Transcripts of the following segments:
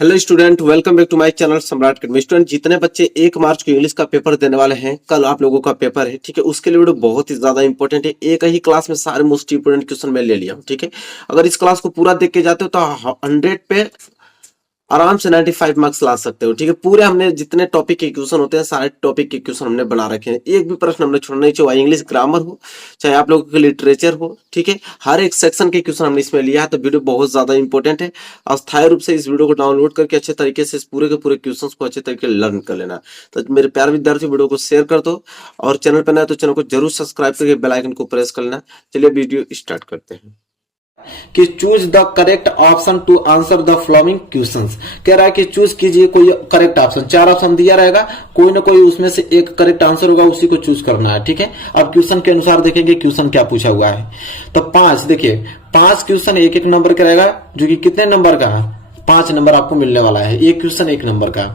Hello student, welcome back to my channel Samrat academy. Student, जितने बच्चे 1 मार्च को इंग्लिश का पेपर देने वाले हैं, कल आप लोगों का पेपर है, ठीक है। उसके लिए वीडियो बहुत ही ज्यादा इंपॉर्टेंट है। एक ही क्लास में सारे मोस्ट इंपोर्टेंट क्वेश्चन मैं ले लिया हूं, ठीक है। अगर इस क्लास को पूरा देख के जाते हो तो 100 पे आराम से 95 मार्क्स ला सकते हो, ठीक है। पूरे हमने जितने टॉपिक के क्वेश्चन होते हैं सारे टॉपिक के क्वेश्चन हमने बना रखे हैं। एक भी प्रश्न हमने छोड़ना नहीं चाहिए, इंग्लिश ग्रामर हो चाहे आप लोगों के लिटरेचर हो, ठीक है। हर एक सेक्शन के क्वेश्चन हमने इसमें लिया है, तो वीडियो बहुत ज्यादा इंपॉर्टेंट है। अस्थायी रूप से इस वीडियो को डाउनलोड करके अच्छे तरीके से इस पूरे के पूरे क्वेश्चन को अच्छे तरीके से लर्न कर लेना। तो मेरे प्यारे विद्यार्थी, वीडियो को शेयर कर दो और चैनल पर नया तो चैनल को जरूर सब्सक्राइब करके बेल आइकन को प्रेस कर लेना। चलिए वीडियो स्टार्ट करते हैं कि choose the correct option to answer the following questions. कह रहा है कि चूज कीजिए कोई करेक्ट ऑप्शन। 4 ऑप्शन दिया रहेगा, कोई ना कोई उसमें से एक करेक्ट आंसर होगा, उसी को चूज करना है, ठीक है। अब क्वेश्चन के अनुसार देखेंगे क्वेश्चन क्या पूछा हुआ है। तो 5 देखिए, 5 क्वेश्चन एक एक नंबर का रहेगा, जो कि कितने नंबर का है, 5 नंबर आपको मिलने वाला है। एक क्वेश्चन 1 नंबर का।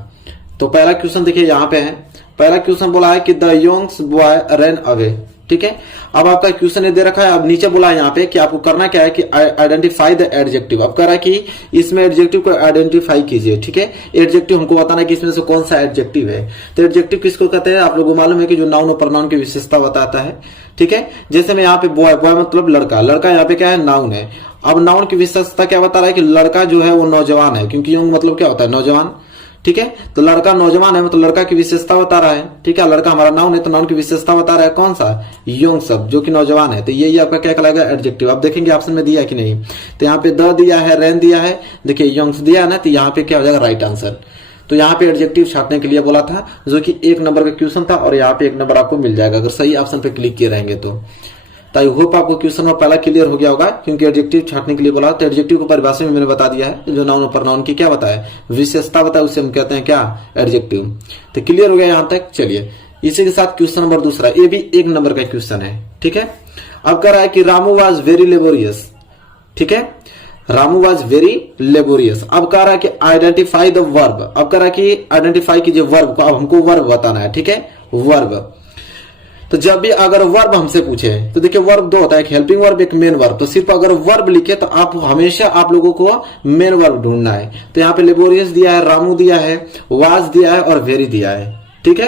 तो पहला क्वेश्चन देखिए यहाँ पे है। पहला क्वेश्चन बोला है कि the youngs boy run away, ठीक है। अब आपका क्वेश्चन दे रखा है, अब नीचे बोला है यहाँ पे कि आपको करना क्या है कि आइडेंटिफाई द एडजेक्टिव। अब कह रहा है कि इसमें एडजेक्टिव को आइडेंटिफाई कीजिए, ठीक है। एडजेक्टिव हमको बताना है कि इसमें से कौन सा एडजेक्टिव है। तो एडजेक्टिव किसको कहते हैं, आप लोगों को मालूम है कि जो नाउन और प्रोनाउन की विशेषता बताता है, ठीक है। जैसे मैं यहाँ पे बॉय, बॉय मतलब लड़का, लड़का यहाँ पे क्या है, नाउन है। अब नाउन की विशेषता क्या बता रहा है कि लड़का जो है वो नौजवान है, क्योंकि यंग मतलब क्या होता है, नौजवान, ठीक है। तो लड़का नौजवान है, मतलब लड़का की विशेषता बता रहा है, ठीक है। लड़का हमारा नाउन है, तो नाउन की विशेषता बता रहा है कौन सा, यंग शब्द, जो कि नौजवान है। तो ये आपका क्या कहलाएगा, एडजेक्टिव। आप देखेंगे ऑप्शन में दिया है कि नहीं। तो यहाँ पे द दिया है, रेन दिया है, देखिए यंग्स दिया है ना, तो यहाँ पे क्या हो जाएगा, राइट आंसर। तो यहाँ पे एडजेक्टिव छाटने के लिए बोला था, जो कि 1 नंबर का क्वेश्चन था, और यहाँ पे 1 नंबर आपको मिल जाएगा अगर सही ऑप्शन पे क्लिक किए रहेंगे तो। आई होप आपको क्वेश्चन में पहला क्लियर हो गया होगा, क्योंकि एडजेक्टिव छाटने के लिए बोला। तो एडजेक्टिव को परिभाषा में मैंने बता दिया है, जो नाउन और प्रोनाउन की क्या बताया, विशेषता बताया, उसे हम कहते हैं क्या, एडजेक्टिव। तो क्लियर हो गया यहां तक। चलिए इसी के साथ क्वेश्चन नंबर दूसरा, ये भी 1 नंबर का क्वेश्चन है, ठीक है। अब कह रहा है कि रामू वाज वेरी लेबोरियस, ठीक है। Ramu was very laborious. अब कह रहा है कि आइडेंटिफाई द वर्ब। अब कह रहा है कि आइडेंटिफाई कीजिए वर्ब को। अब हमको वर्ब बताना है, ठीक है, वर्ब। तो जब भी अगर वर्ब हमसे पूछे, तो देखिए वर्ब 2 होता है, एक हेल्पिंग वर्ब, एक मेन वर्ब। तो सिर्फ अगर वर्ब लिखे तो आप हमेशा आप लोगों को मेन वर्ब ढूंढना है। तो यहाँ पे लेबोरियस दिया है, रामू दिया है, वाज दिया है और वेरी दिया है, ठीक है।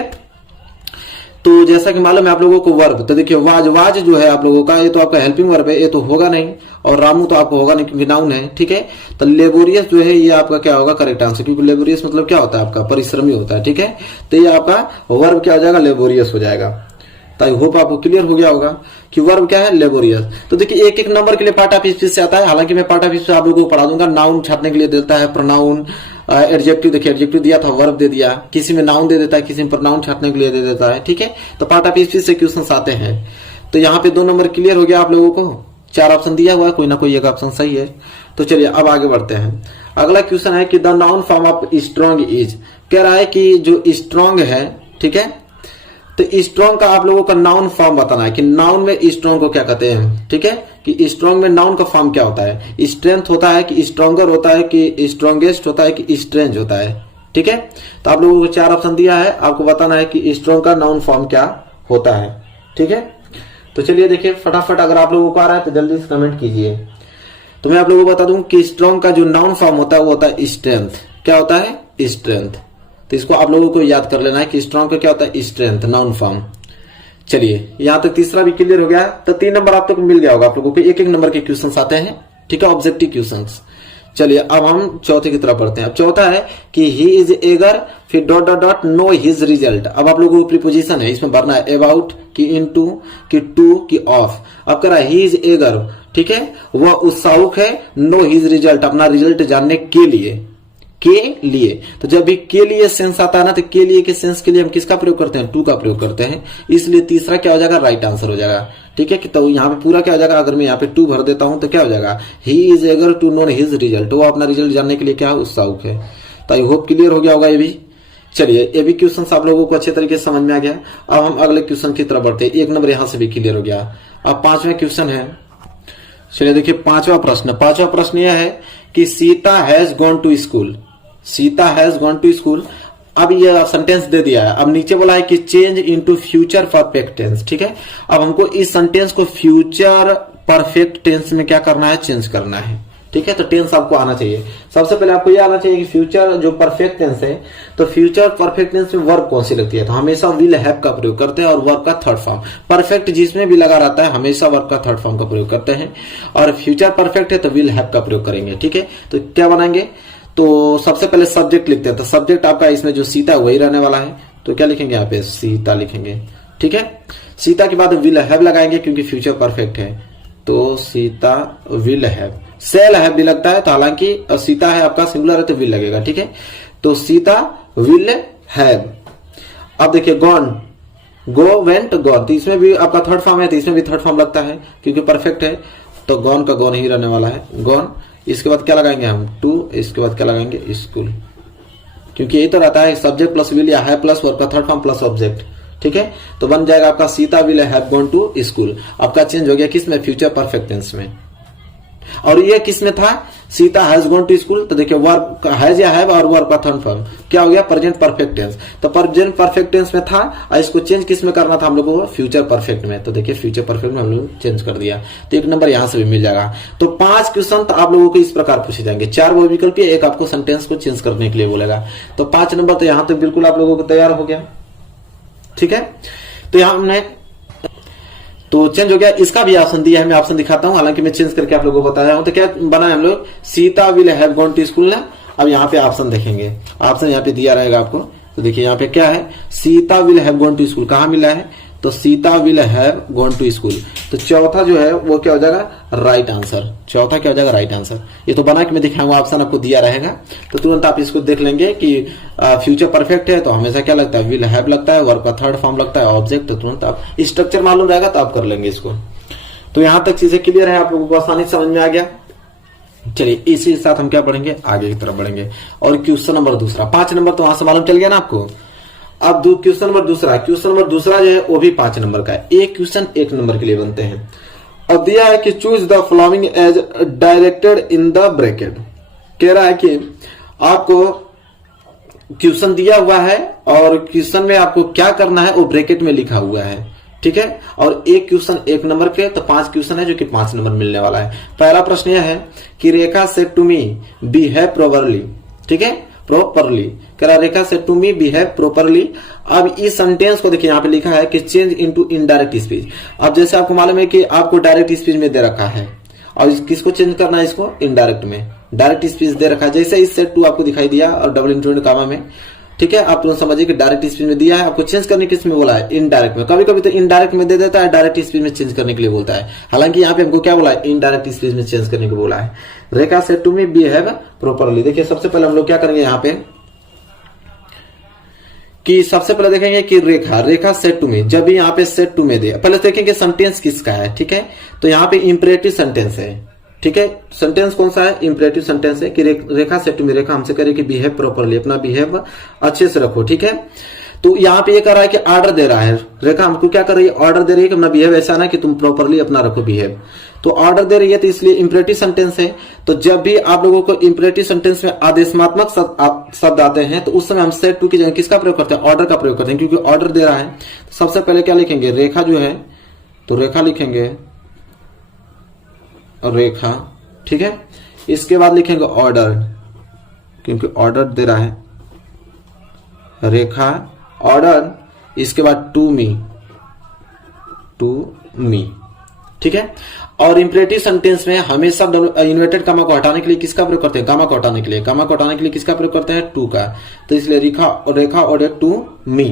तो जैसा कि मालूम है आप लोगों को वर्ब, तो देखिए वाज, वाज जो है आप लोगों का, ये तो आपका हेल्पिंग वर्ब है, ये तो होगा नहीं, और रामू तो आपको होगा नहीं क्योंकि नाउन है, ठीक है। तो लेबोरियस जो है ये आपका क्या होगा, करेक्ट आंसर, क्योंकि लेबोरियस मतलब क्या होता है, आपका परिश्रमी होता है, ठीक है। तो ये आपका वर्ब क्या हो जाएगा, लेबोरियस हो जाएगा। तो आई होप आपको क्लियर हो गया होगा कि वर्ब क्या है, लेबोरियस। तो देखिए एक एक नंबर के लिए पार्ट ऑफ स्पीच से आता है, हालांकि मैं पार्ट ऑफ स्पीच आप लोगों को पढ़ा दूंगा। नाउन छाटने के लिए देता है, प्रोनाउन, एडजेक्टिव, देखिए एडजेक्टिव दिया था, वर्ब दे दिया, किसी में नाउन दे देता है, किसी में प्रोनाउन छाटने के लिए दे देता है, ठीक है। तो पार्ट ऑफ स्पीच से क्वेश्चन आते हैं। तो यहाँ पे 2 नंबर क्लियर हो गया आप लोगों को। 4 ऑप्शन दिया हुआ है, कोई ना कोई एक ऑप्शन सही है। तो चलिए अब आगे बढ़ते हैं। अगला क्वेश्चन है कि the noun form of strong is. कह रहा है कि जो स्ट्रॉन्ग है, ठीक है, तो स्ट्रॉन्ग का आप लोगों का नाउन फॉर्म बताना है कि नाउन में स्ट्रॉन्ग को क्या कहते हैं, ठीक है। कि स्ट्रॉन्ग में नाउन का फॉर्म क्या होता है, स्ट्रेंथ होता है कि स्ट्रॉन्गर होता है कि स्ट्रॉन्गेस्ट होता है कि स्ट्रेंज होता है, ठीक है। तो आप लोगों को 4 ऑप्शन दिया है, आपको बताना है कि स्ट्रॉन्ग का नाउन फॉर्म क्या होता है, ठीक है। तो चलिए देखिए फटाफट, अगर आप लोगों को आ रहा है तो जल्दी से कमेंट कीजिए। तो मैं आप लोगों को बता दूं कि स्ट्रॉन्ग का जो नाउन फॉर्म होता है वो होता है स्ट्रेंथ। क्या होता है, स्ट्रेंथ। तो इसको आप लोगों को याद कर लेना है कि स्ट्रॉन्ग का क्या होता है, स्ट्रेंथ, नाउन फॉर्म। चलिए यहां तक तीसरा भी क्लियर हो गया। तो 3 नंबर आप तक मिल गया होगा आप लोगों को। 1 नंबर के क्वेश्चंस आते हैं, ठीक है, ऑब्जेक्टिव क्वेश्चंस। चलिए अब हम चौथे की तरफ बढ़ते हैं। अब चौथा है कि ही इज एगर, फिर dot dot dot, no his result. अब आप लोगों को प्रीपोजिशन है, इसमें भरना है अबाउट की इनटू की टू की ऑफ। अब कह रहा है ही इज एगर, ठीक है, वह उत्साहुक है, नो हिज रिजल्ट, अपना रिजल्ट जानने के लिए, के लिए। तो जब भी के लिए सेंस आता है ना, तो के लिए के सेंस के लिए हम किसका प्रयोग करते हैं, टू का प्रयोग करते हैं। इसलिए तीसरा क्या हो जाएगा, राइट आंसर हो जाएगा, ठीक है। तो यहाँ पे पूरा क्या हो जाएगा, अगर मैं यहाँ पे 2 भर देता हूं तो क्या हो जाएगा, he is eager to know his result, वो अपना रिजल्ट जानने के लिए क्या है, उत्साहुक है। तो आई होप क्लियर हो गया होगा ये भी। चलिए ये भी क्वेश्चन आप लोगों को अच्छे तरीके से समझ में आ गया। अब हम अगले क्वेश्चन की तरफ बढ़ते हैं। 1 नंबर यहां से भी क्लियर हो गया। अब 5वां क्वेश्चन है। चलिए देखिए 5वां प्रश्न। 5वां प्रश्न यह है कि Sita has gone to school. Sita has gone to school. अब ये सेंटेंस दे दिया है। अब नीचे बोला है कि change into future perfect tense, ठीक है। अब हमको इस सेंटेंस को फ्यूचर परफेक्ट टेंस में क्या करना है, चेंज करना है, ठीक ठीक है। तो टेंस आपको आना चाहिए। सबसे पहले आपको ये आना चाहिए कि फ्यूचर जो परफेक्ट टेंस है, तो फ्यूचर परफेक्ट टेंस में वर्ब कौन सी लगती है, तो हमेशा विल हैव का प्रयोग करते हैं और वर्ब का थर्ड फॉर्म। परफेक्ट जिसमें भी लगा रहता है हमेशा वर्ब का थर्ड फॉर्म का प्रयोग करते हैं, और फ्यूचर परफेक्ट है तो विल हैव का प्रयोग करेंगे, ठीक है। तो क्या बनाएंगे, तो सबसे पहले सब्जेक्ट लिखते हैं। तो सब्जेक्ट आपका इसमें जो सीता वही रहने वाला है, तो क्या लिखेंगे यहाँ पे, सीता लिखेंगे, ठीक है। सीता के बाद विल हैव लगाएंगे क्योंकि फ्यूचर परफेक्ट है, तो Sita will have. Shall have भी लगता है, तो हालांकि सीता है आपका सिंगुलर है तो विल लगेगा, ठीक है। तो सीता विल हैव। अब देखिए गॉन, गो वेंट गॉन, तो इसमें भी आपका थर्ड फॉर्म है तो इसमें भी थर्ड फॉर्म लगता है क्योंकि परफेक्ट है, तो गॉन का गॉन ही रहने वाला है, गॉन। इसके बाद क्या लगाएंगे हम, टू, इसके बाद क्या लगाएंगे, स्कूल, क्योंकि यही तो रहता है सब्जेक्ट प्लस विल या है प्लस वर्ब का थर्ड फॉर्म प्लस ऑब्जेक्ट, ठीक है। तो बन जाएगा आपका Sita will have gone to school. आपका चेंज हो गया किसमें, फ्यूचर परफेक्ट टेंस में। और ये किसमें था, Sita has gone to school, तो देखिए वर्ब हैज या हैव और वर्ब का थर्ड फॉर्म क्या हो गया, प्रेजेंट परफेक्ट टेंस। तो प्रेजेंट परफेक्ट टेंस में था और इसको चेंज किस में करना था हम लोगों को, फ्यूचर परफेक्ट में। तो देखिए फ्यूचर परफेक्ट में हम लोग चेंज कर दिया, तो 1 नंबर यहां से भी मिल जाएगा। तो 5 क्वेश्चन तो आप लोगों को इस प्रकार पूछे जाएंगे, 4 वो विकल्प, एक आपको सेंटेंस को चेंज करने के लिए बोलेगा। तो 5 नंबर तो यहां तक बिल्कुल आप लोगों को तैयार हो गया, ठीक है। तो यहां हमने तो चेंज हो गया, इसका भी ऑप्शन दिया है, मैं ऑप्शन दिखाता हूं, हालांकि मैं चेंज करके आप लोगों को बताया हूं। तो क्या बना है हम लोग, Sita will have gone to school ना। अब यहाँ पे ऑप्शन देखेंगे, ऑप्शन यहाँ पे दिया रहेगा आपको। तो देखिए यहाँ पे क्या है, Sita will have gone to school, कहां मिला है, तो Sita will have gone to school. तो चौथा जो है वो क्या हो जाएगा, राइट आंसर। चौथा क्या हो जाएगा, राइट आंसर। ये तो बना के मैं दिखाऊंगा, ऑप्शन आपको दिया रहेगा, तो तुरंत आप इसको देख लेंगे कि फ्यूचर परफेक्ट है तो हमेशा क्या लगता है, विल हैव लगता है, वर्ब का थर्ड फॉर्म लगता है, ऑब्जेक्ट। तो तुरंत आप स्ट्रक्चर मालूम रहेगा तो आप कर लेंगे इसको। तो यहां तक चीजें क्लियर है, आप लोगों को आसानी से समझ में आ गया। चलिए इसी के साथ हम क्या पढ़ेंगे, आगे की तरफ बढ़ेंगे। और क्वेश्चन नंबर दूसरा, 5 नंबर तो वहां से मालूम चल गया ना आपको। अब क्वेश्चन नंबर दूसरा, क्वेश्चन नंबर दूसरा जो है वो भी 5 नंबर का है। एक क्वेश्चन 1 नंबर के लिए बनते हैं। अब दिया है कि choose the following as directed in the bracket. कह रहा है कि आपको क्वेश्चन दिया हुआ है और क्वेश्चन में आपको क्या करना है वो ब्रैकेट में लिखा हुआ है, ठीक है। और एक क्वेश्चन 1 नंबर के, तो 5 क्वेश्चन है जो कि 5 नंबर मिलने वाला है। पहला प्रश्न यह है कि Rekha said to me behave properly, ठीक है, प्रॉपरली। कह रहा Rekha said to me behave properly. अब इस सेंटेंस को देखिए यहाँ पे लिखा है कि चेंज इनटू इनडायरेक्ट स्पीच। अब जैसे आपको मालूम है कि आपको डायरेक्ट स्पीच में दे रखा है और किसको चेंज करना है, इसको इनडायरेक्ट में। डायरेक्ट स्पीच दे रखा है, जैसे इस सेट टू आपको दिखाई दिया और डबल इंटरव्यू कामा में, ठीक है। आप तुरंत समझिए कि डायरेक्ट स्पीच में दिया है, आपको चेंज करने किस में बोला है, इनडायरेक्ट में। कभी कभी तो इनडायरेक्ट में दे देता है, डायरेक्ट स्पीच में चेंज करने के लिए बोलता है। हालांकि यहाँ पे हमको क्या बोला है, इनडायरेक्ट स्पीच में चेंज करने को बोला है। Rekha said to me behave properly. देखिए सबसे पहले हम लोग क्या करेंगे यहाँ पे कि सबसे पहले देखेंगे कि रेखा सेड टू मी, जब भी यहाँ पे सेड टू में दे, पहले देखेंगे सेंटेंस किसका है, ठीक है। तो यहाँ पे इंपरेटिव सेंटेंस है, ठीक है। सेंटेंस कौन सा है, इंपरेटिव सेंटेंस है कि रेखा सेड टू मी, रेखा हमसे करे कि बिहेव प्रॉपरली, अपना बिहेव अच्छे से रखो, ठीक है। तो यहाँ पे ये कह रहा है कि ऑर्डर दे रहा है, रेखा हमको क्या कर रही है, ऑर्डर दे रही है कि अपना बिहेव ऐसा ना कि तुम प्रॉपरली अपना रखो बिहेव। तो ऑर्डर दे रही है तो इसलिए इंपरेटिव सेंटेंस है। तो जब भी आप लोगों को इंपरेटिव सेंटेंस में आदेशात्मक शब्द आते हैं तो उस समय हम सेड टू की जगह किसका प्रयोग करते हैं, ऑर्डर का प्रयोग करते हैं, क्योंकि ऑर्डर दे रहा है। तो सबसे पहले क्या लिखेंगे, रेखा जो है, तो रेखा लिखेंगे, रेखा, ठीक है। इसके बाद लिखेंगे ऑर्डर, क्योंकि ऑर्डर दे रहा है, रेखा ऑर्डर। इसके बाद टू मी, ठीक है। और इंपरेटिव सेंटेंस में हमेशा इन्वर्टेड कामा को हटाने के लिए किसका प्रयोग करते हैं, गामा को हटाने के लिए। गामा को हटाने के लिए किसका प्रयोग करते हैं, टू का। तो इसलिए रेखा ऑर्डर टू मी।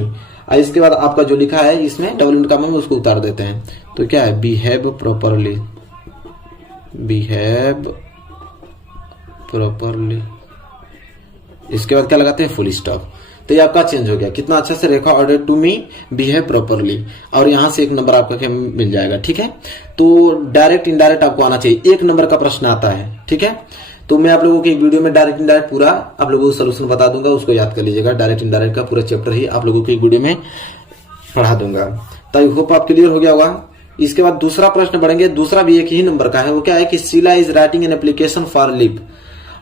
और इसके बाद आपका जो लिखा है इसमें डबल इंट कामा में उसको उतार देते हैं। तो क्या है, बिहेव प्रॉपरली, बिहेव प्रॉपरली। इसके बाद क्या लगाते हैं, फुल स्टॉप। तो ये आपका चेंज हो गया, कितना अच्छा से, Rekha order to me behave properly. और यहां से 1 नंबर आपका क्या मिल जाएगा, ठीक है। तो डायरेक्ट इनडायरेक्ट आपको आना चाहिए, 1 नंबर का प्रश्न आता है, ठीक है। तो मैं आप लोगों की वीडियो में डायरेक्ट इनडायरेक्ट पूरा आप लोगों को सोल्यूशन बता दूंगा, उसको याद कर लीजिएगा। डायरेक्ट इनडायरेक्ट का पूरा चैप्टर ही आप लोगों की वीडियो में पढ़ा दूंगा। तो आई होप आप क्लियर हो गया होगा। इसके बाद दूसरा प्रश्न पढ़ेंगे, दूसरा भी 1 ही नंबर का है। वो क्या है कि Sheela is writing an application for leave.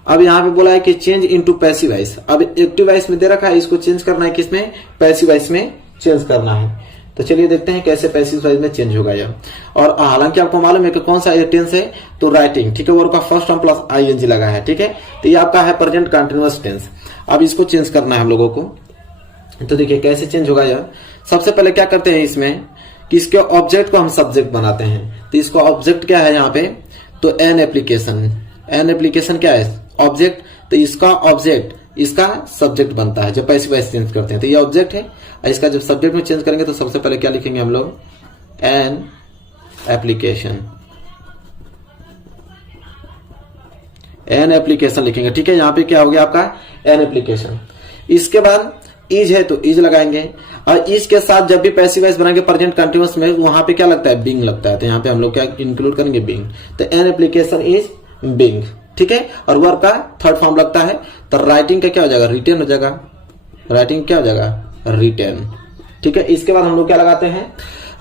अब यहाँ पे बोला है कि चेंज इनटू पैसिव वॉइस। अब एक्टिव वॉइस में दे रखा है, इसको चेंज करना है किसमें, पैसिव वॉइस में चेंज करना है। तो चलिए देखते हैं कैसे पैसिव वॉइस में चेंज होगा यह। और हालांकि आपको मालूम है कि कौन सा टेंस है, तो राइटिंग, ठीक है, वर्ब का फर्स्ट फॉर्म प्लस आईएनजी लगा है, ठीक है। तो ये आपका है प्रेजेंट कंटिन्यूअस टेंस। अब इसको चेंज करना है हम लोगों को। तो देखिए कैसे चेंज होगा यह। सबसे पहले क्या करते हैं इसमें कि इसके ऑब्जेक्ट को हम सब्जेक्ट बनाते हैं। तो इसका ऑब्जेक्ट क्या है यहाँ पे, तो एन एप्लीकेशन। एन एप्लीकेशन क्या है, ऑब्जेक्ट। तो इसका ऑब्जेक्ट इसका सब्जेक्ट बनता है जब पैसिव वॉइस चेंज करते हैं। तो ये ऑब्जेक्ट है, इसका जब सब्जेक्ट में चेंज करेंगे तो सबसे पहले क्या लिखेंगे हम लोग, एन एप्लीकेशन। एन एप्लीकेशन लिखेंगे, ठीक है। यहाँ पे क्या हो गया आपका एन एप्लीकेशन। इसके बाद इज है तो इज लगाएंगे, और इज के साथ जब भी पैसिव वॉइस बनाएंगे प्रेजेंट कंटिन्यूअस में, वहां पे क्या लगता है, बिंग लगता है। तो यहाँ पे हम लोग क्या इंक्लूड करेंगे, बिंग। तो एन एप्लीकेशन इज बिंग, ठीक है। और वर्ब का थर्ड फॉर्म लगता है, तो राइटिंग का क्या हो जाएगा, रिटेन हो जाएगा। राइटिंग क्या हो जाएगा, रिटेन, ठीक है। इसके बाद हम लोग क्या लगाते हैं,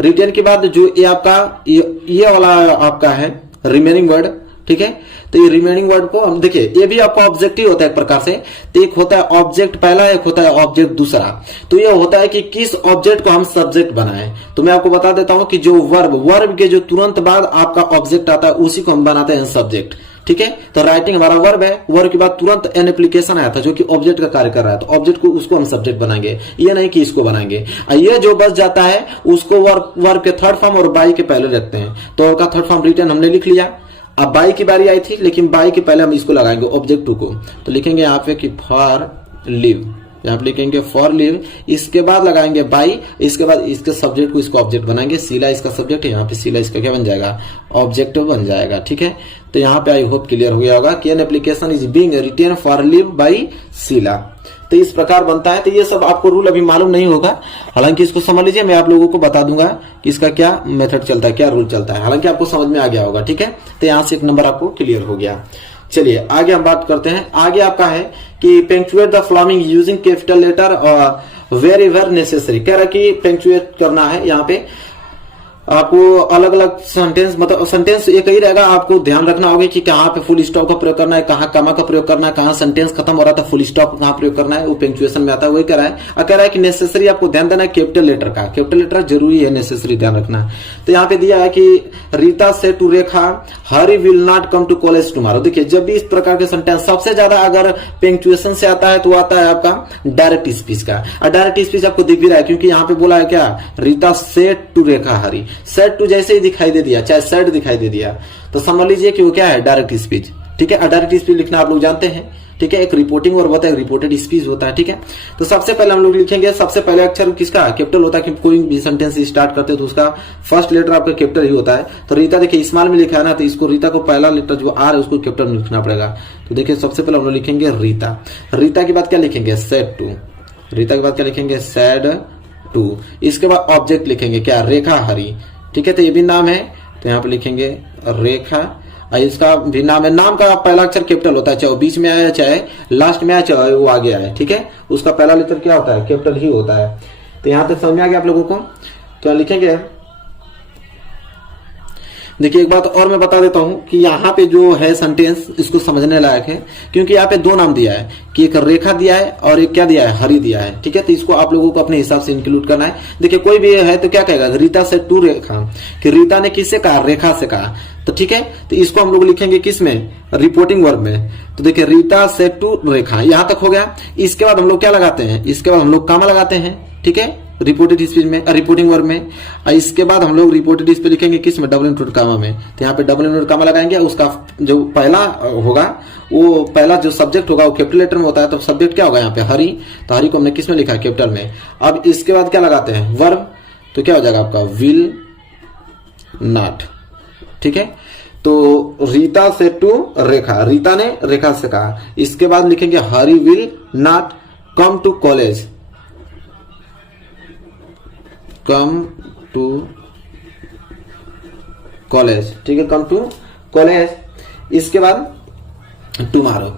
रिटेन के बाद जो ये आपका ये वाला आपका है रिमेनिंग वर्ड, ठीक है। तो ये रिमेनिंग वर्ड को हम देखिए, ये भी आपका ऑब्जेक्ट ही होता है एक प्रकार से। तो एक होता है ऑब्जेक्ट पहला, एक होता है ऑब्जेक्ट दूसरा। तो ये होता है कि किस ऑब्जेक्ट को हम सब्जेक्ट बनाएं। तो मैं आपको बता देता हूं कि जो वर्ब के जो तुरंत बाद आपका ऑब्जेक्ट आता है उसी को हम बनाते हैं सब्जेक्ट, ठीक है। तो राइटिंग हमारा वर्ब है, वर्ब के बाद तुरंत एन एप्लीकेशन आया था जो कि ऑब्जेक्ट का कार्य कर रहा है, तो ऑब्जेक्ट को उसको हम सब्जेक्ट बनाएंगे, ये नहीं कि इसको बनाएंगे। ये जो बच जाता है उसको वर्ब के थर्ड फॉर्म और बाई के पहले रखते हैं। तो वर्ब का थर्ड फॉर्म रिटर्न हमने लिख लिया। अब बाई की बारी आई थी, लेकिन बाई के पहले हम इसको लगाएंगे ऑब्जेक्ट टू को। तो लिखेंगे यहाँ पे कि फॉर लिव, यहाँ पे लिखेंगे फॉर लिव। इसके बाद लगाएंगे बाई, इसके बाद इसके सब्जेक्ट को इसको ऑब्जेक्ट बनाएंगे। सीला इसका सब्जेक्ट है, यहाँ पे सीला इसका क्या बन जाएगा, ऑब्जेक्ट बन जाएगा, ठीक है। तो यहाँ पे आई होप क्लियर हो गया होगा कि an application is being written for leave by Sheela. तो इस प्रकार बनता है। तो ये सब आपको रूल अभी मालूम नहीं होगा, हालांकि इसको समझ लीजिए, मैं आप लोगों को बता दूंगा कि इसका क्या मेथड चलता है, क्या रूल चलता है। हालांकि आपको समझ में आ गया होगा, ठीक है। तो यहाँ से एक नंबर आपको क्लियर हो गया। चलिए आगे हम बात करते हैं। आगे आपका है कि punctuate the following using capital letter wherever necessary. कह रहा है कि पेंक्चुएट करना है, यहाँ पे आपको अलग अलग सेंटेंस, मतलब सेंटेंस एक ही रहेगा, आपको ध्यान रखना होगा कि कहाँ पे फुल स्टॉप का प्रयोग करना है, कहाँ कमा का प्रयोग करना है, कहाँ सेंटेंस खत्म हो रहा था फुल स्टॉप कहाँ प्रयोग करना है, वो पेंक्चुएशन में आता है, वही कह रहा है। और कह रहा है कि नेसेसरी आपको ध्यान देना है कैपिटल लेटर का, कैपिटल लेटर जरूरी है, नेसेसरी ध्यान रखना है। तो यहाँ पे दिया है कि Rita said to Rekha Hari will not come to college tomorrow. देखिए जब भी इस प्रकार के सेंटेंस सबसे ज्यादा अगर पेंक्चुएशन से आता है तो आता है आपका डायरेक्ट स्पीच का। और डायरेक्ट स्पीच आपको दिख भी रहा है, क्योंकि यहाँ पे बोला है क्या, Rita said to Rekha Hari, said to जैसे ही दिखाई दे दिया, चाहे सेड दिखाई दे दिया, तो समझ लीजिए कि वो क्या है, डायरेक्ट स्पीच, ठीक है। डायरेक्ट स्पीच लिखना आप लोग जानते हैं, ठीक है। एक रिपोर्टिंग और होता है, एक रिपोर्टेड स्पीच होता है, ठीक है। तो सबसे पहले हम लोग लिखेंगे, सबसे पहले अक्षर किसका, कैपिटल होता है, कि कोई भी सेंटेंस स्टार्ट करते हो तो उसका फर्स्ट लेटर आपका कैपिटल ही होता है। तो रीता देखिए स्मॉल में लिखा है ना, तो इसको रीता को पहला लेटर जो आर है उसको कैपिटल में लिखना पड़ेगा। तो देखिए सबसे पहले हम लोग लिखेंगे रीता। रीता के बाद क्या लिखेंगे, सेड टू। रीता के बाद क्या लिखेंगे, सेड टू। इसके बाद ऑब्जेक्ट लिखेंगे क्या, रेखा हरी, ठीक है। तो ये भी नाम है, तो यहाँ पे लिखेंगे रेखा। इसका भी नाम है, नाम का पहला अक्षर कैपिटल होता है, चाहे वो बीच में आया, चाहे लास्ट में आया, चाहे वो आगे आए, ठीक है। उसका पहला लेटर क्या होता है, कैपिटल ही होता है। तो यहाँ तक समझ में आ गया आप लोगों को। तो लिखेंगे, देखिए एक बात और मैं बता देता हूं कि यहाँ पे जो है सेंटेंस इसको समझने लायक है, क्योंकि यहाँ पे दो नाम दिया है, कि एक रेखा दिया है और एक क्या दिया है, हरी दिया है, ठीक है। तो इसको आप लोगों को अपने हिसाब से इंक्लूड करना है। देखिए कोई भी है तो क्या कहेगा, रीता से टू रेखा, कि रीता ने किससे कहा, रेखा से कहा, तो ठीक है। तो इसको हम लोग लिखेंगे किस में, रिपोर्टिंग वर्ब में। तो देखिए रीता से टू रेखा, यहां तक हो गया। इसके बाद हम लोग क्या लगाते हैं, इसके बाद हम लोग कामा लगाते हैं, ठीक है, रिपोर्टेड स्पीच में, रिपोर्टिंग वर्ब में। इसके बाद हम लोग रिपोर्टेड स्पीच लिखेंगे किस में, डबल इंक्लूड कामा में। तो यहाँ पे डबल इंक्लूड कामा लगाएंगे, उसका जो पहला होगा, वो पहला जो सब्जेक्ट होगा वो कैपिटल लेटर में होता है। तो सब्जेक्ट क्या होगा यहाँ पे, हरी। तो हरी को हमने किस में लिखा है, कैपिटल में। अब इसके बाद क्या लगाते हैं, वर्ब। तो क्या हो जाएगा आपका, विल नॉट, ठीक है। तो रीता से टू रेखा, रीता ने रेखा से कहा। इसके बाद लिखेंगे Hari will not come to college, come to college, ठीक है, कम टू कॉलेज। इसके बाद टुमारो,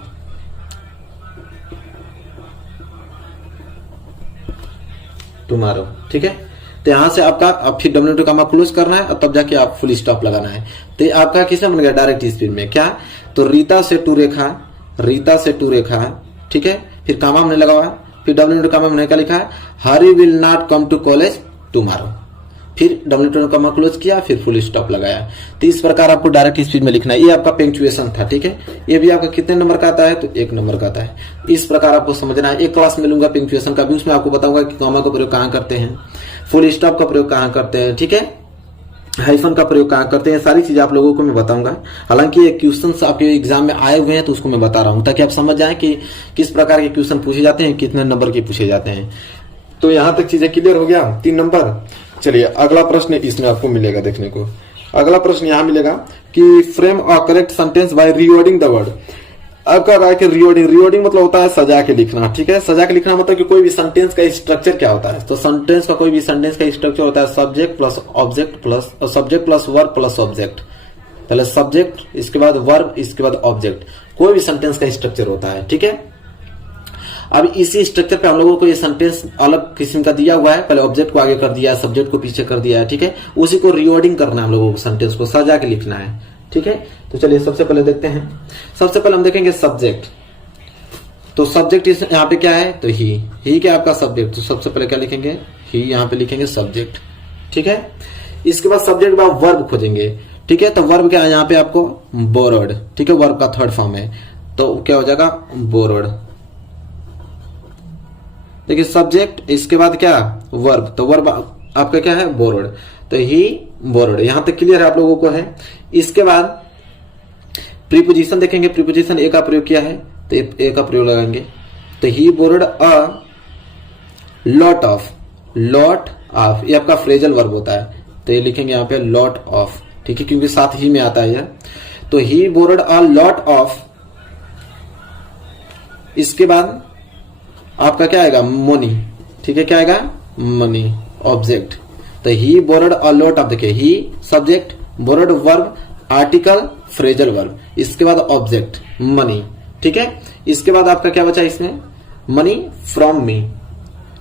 टुमारो, ठीक है। तो यहां से आपका अब फिर डब्ल्यू टू कामा क्लोज करना है और तब जाके आप फुल स्टॉप लगाना है। तो आपका किसमें बन गया, डायरेक्ट स्पीच में। क्या, तो Rita said to Rekha, Rita said to रेखा, ठीक है। फिर कामा हमने लगा हुआ, फिर डब्ल्यू टू कामा हमने क्या लिखा है, Hari will not come to college tomorrow. फिर W कमा क्लोज किया, फिर फुल स्टॉप लगाया। तो इस प्रकार आपको डायरेक्ट स्पीड में लिखना है। ये आपका पंक्चुएशन था, ठीक है। ये भी आपका कितने नंबर का आता है, तो 1 नंबर का आता है। इस प्रकार आपको समझना है। एक क्लास में लूंगा पंक्चुएशन का भी, उसमें आपको बताऊंगा कि कॉमा का प्रयोग कहाँ करते हैं, फुल स्टॉप का प्रयोग कहाँ करते हैं, ठीक है, हाइफन का प्रयोग कहाँ करते हैं, सारी चीजें आप लोगों को मैं बताऊंगा। हालांकि ये क्वेश्चंस आपके एग्जाम में आए हुए हैं, तो उसको मैं बता रहा हूं ताकि आप समझ जाएं कि किस प्रकार के क्वेश्चन पूछे जाते हैं, कितने नंबर के पूछे जाते हैं। तो यहां तक चीजें क्लियर हो गया, 3 नंबर। चलिए अगला प्रश्न इसमें आपको मिलेगा देखने को। अगला प्रश्न यहां मिलेगा कि frame a correct sentence by rewording the word. अब कह रहा है कि रीवर्डिंग मतलब होता है सजा के लिखना, ठीक है। सजा के लिखना मतलब कि कोई भी सेंटेंस का स्ट्रक्चर क्या होता है, तो सेंटेंस का कोई भी सेंटेंस का स्ट्रक्चर होता है subject plus object plus subject plus verb plus object. पहले सब्जेक्ट, इसके बाद वर्ब, इसके बाद ऑब्जेक्ट। कोई भी सेंटेंस का स्ट्रक्चर होता है, ठीक है। अब इसी स्ट्रक्चर पे हम लोगों को ये सेंटेंस अलग किस्म का दिया हुआ है। पहले ऑब्जेक्ट को आगे कर दिया है, सब्जेक्ट को पीछे कर दिया है, ठीक है। उसी को रीवर्डिंग करना है हम लोगों को, सेंटेंस को सजा के लिखना है, ठीक है। तो चलिए सबसे पहले देखते हैं। सबसे पहले हम देखेंगे सब्जेक्ट। तो सब्जेक्ट यहाँ पे क्या है, तो ही क्या आपका सब्जेक्ट। तो सबसे पहले क्या लिखेंगे, ही, यहाँ पे लिखेंगे सब्जेक्ट, ठीक है। इसके बाद सब्जेक्ट बाद वर्ब खोजेंगे, ठीक है। तो वर्ब क्या है यहाँ पे आपको, बोरोड, ठीक है। वर्ब का थर्ड फॉर्म है, तो क्या हो जाएगा, बोरोड। देखिए सब्जेक्ट, इसके बाद क्या, वर्ब। तो वर्ब आपका क्या है, बोरोड। तो ही बोरोड, यहां तक क्लियर है आप लोगों को है। इसके बाद प्रीपोजिशन देखेंगे। प्रीपोजिशन ए का प्रयोग किया है, तो ए का प्रयोग लगाएंगे। तो he borrowed a lot of, lot of ये आपका फ्रेजल वर्ब होता है, तो ये लिखेंगे यहाँ पे लॉट ऑफ, ठीक है, क्योंकि साथ ही में आता है यह। तो he borrowed a lot of. इसके बाद आपका क्या आएगा, मनी, ठीक है। क्या आएगा, मनी, ऑब्जेक्ट। तो he borrowed a lot of, देखिए he subject, borrowed verb, article, phrasal verb, इसके बाद ऑब्जेक्ट मनी, ठीक है। इसके बाद आपका क्या बचा इसमें, मनी फ्रॉम मी,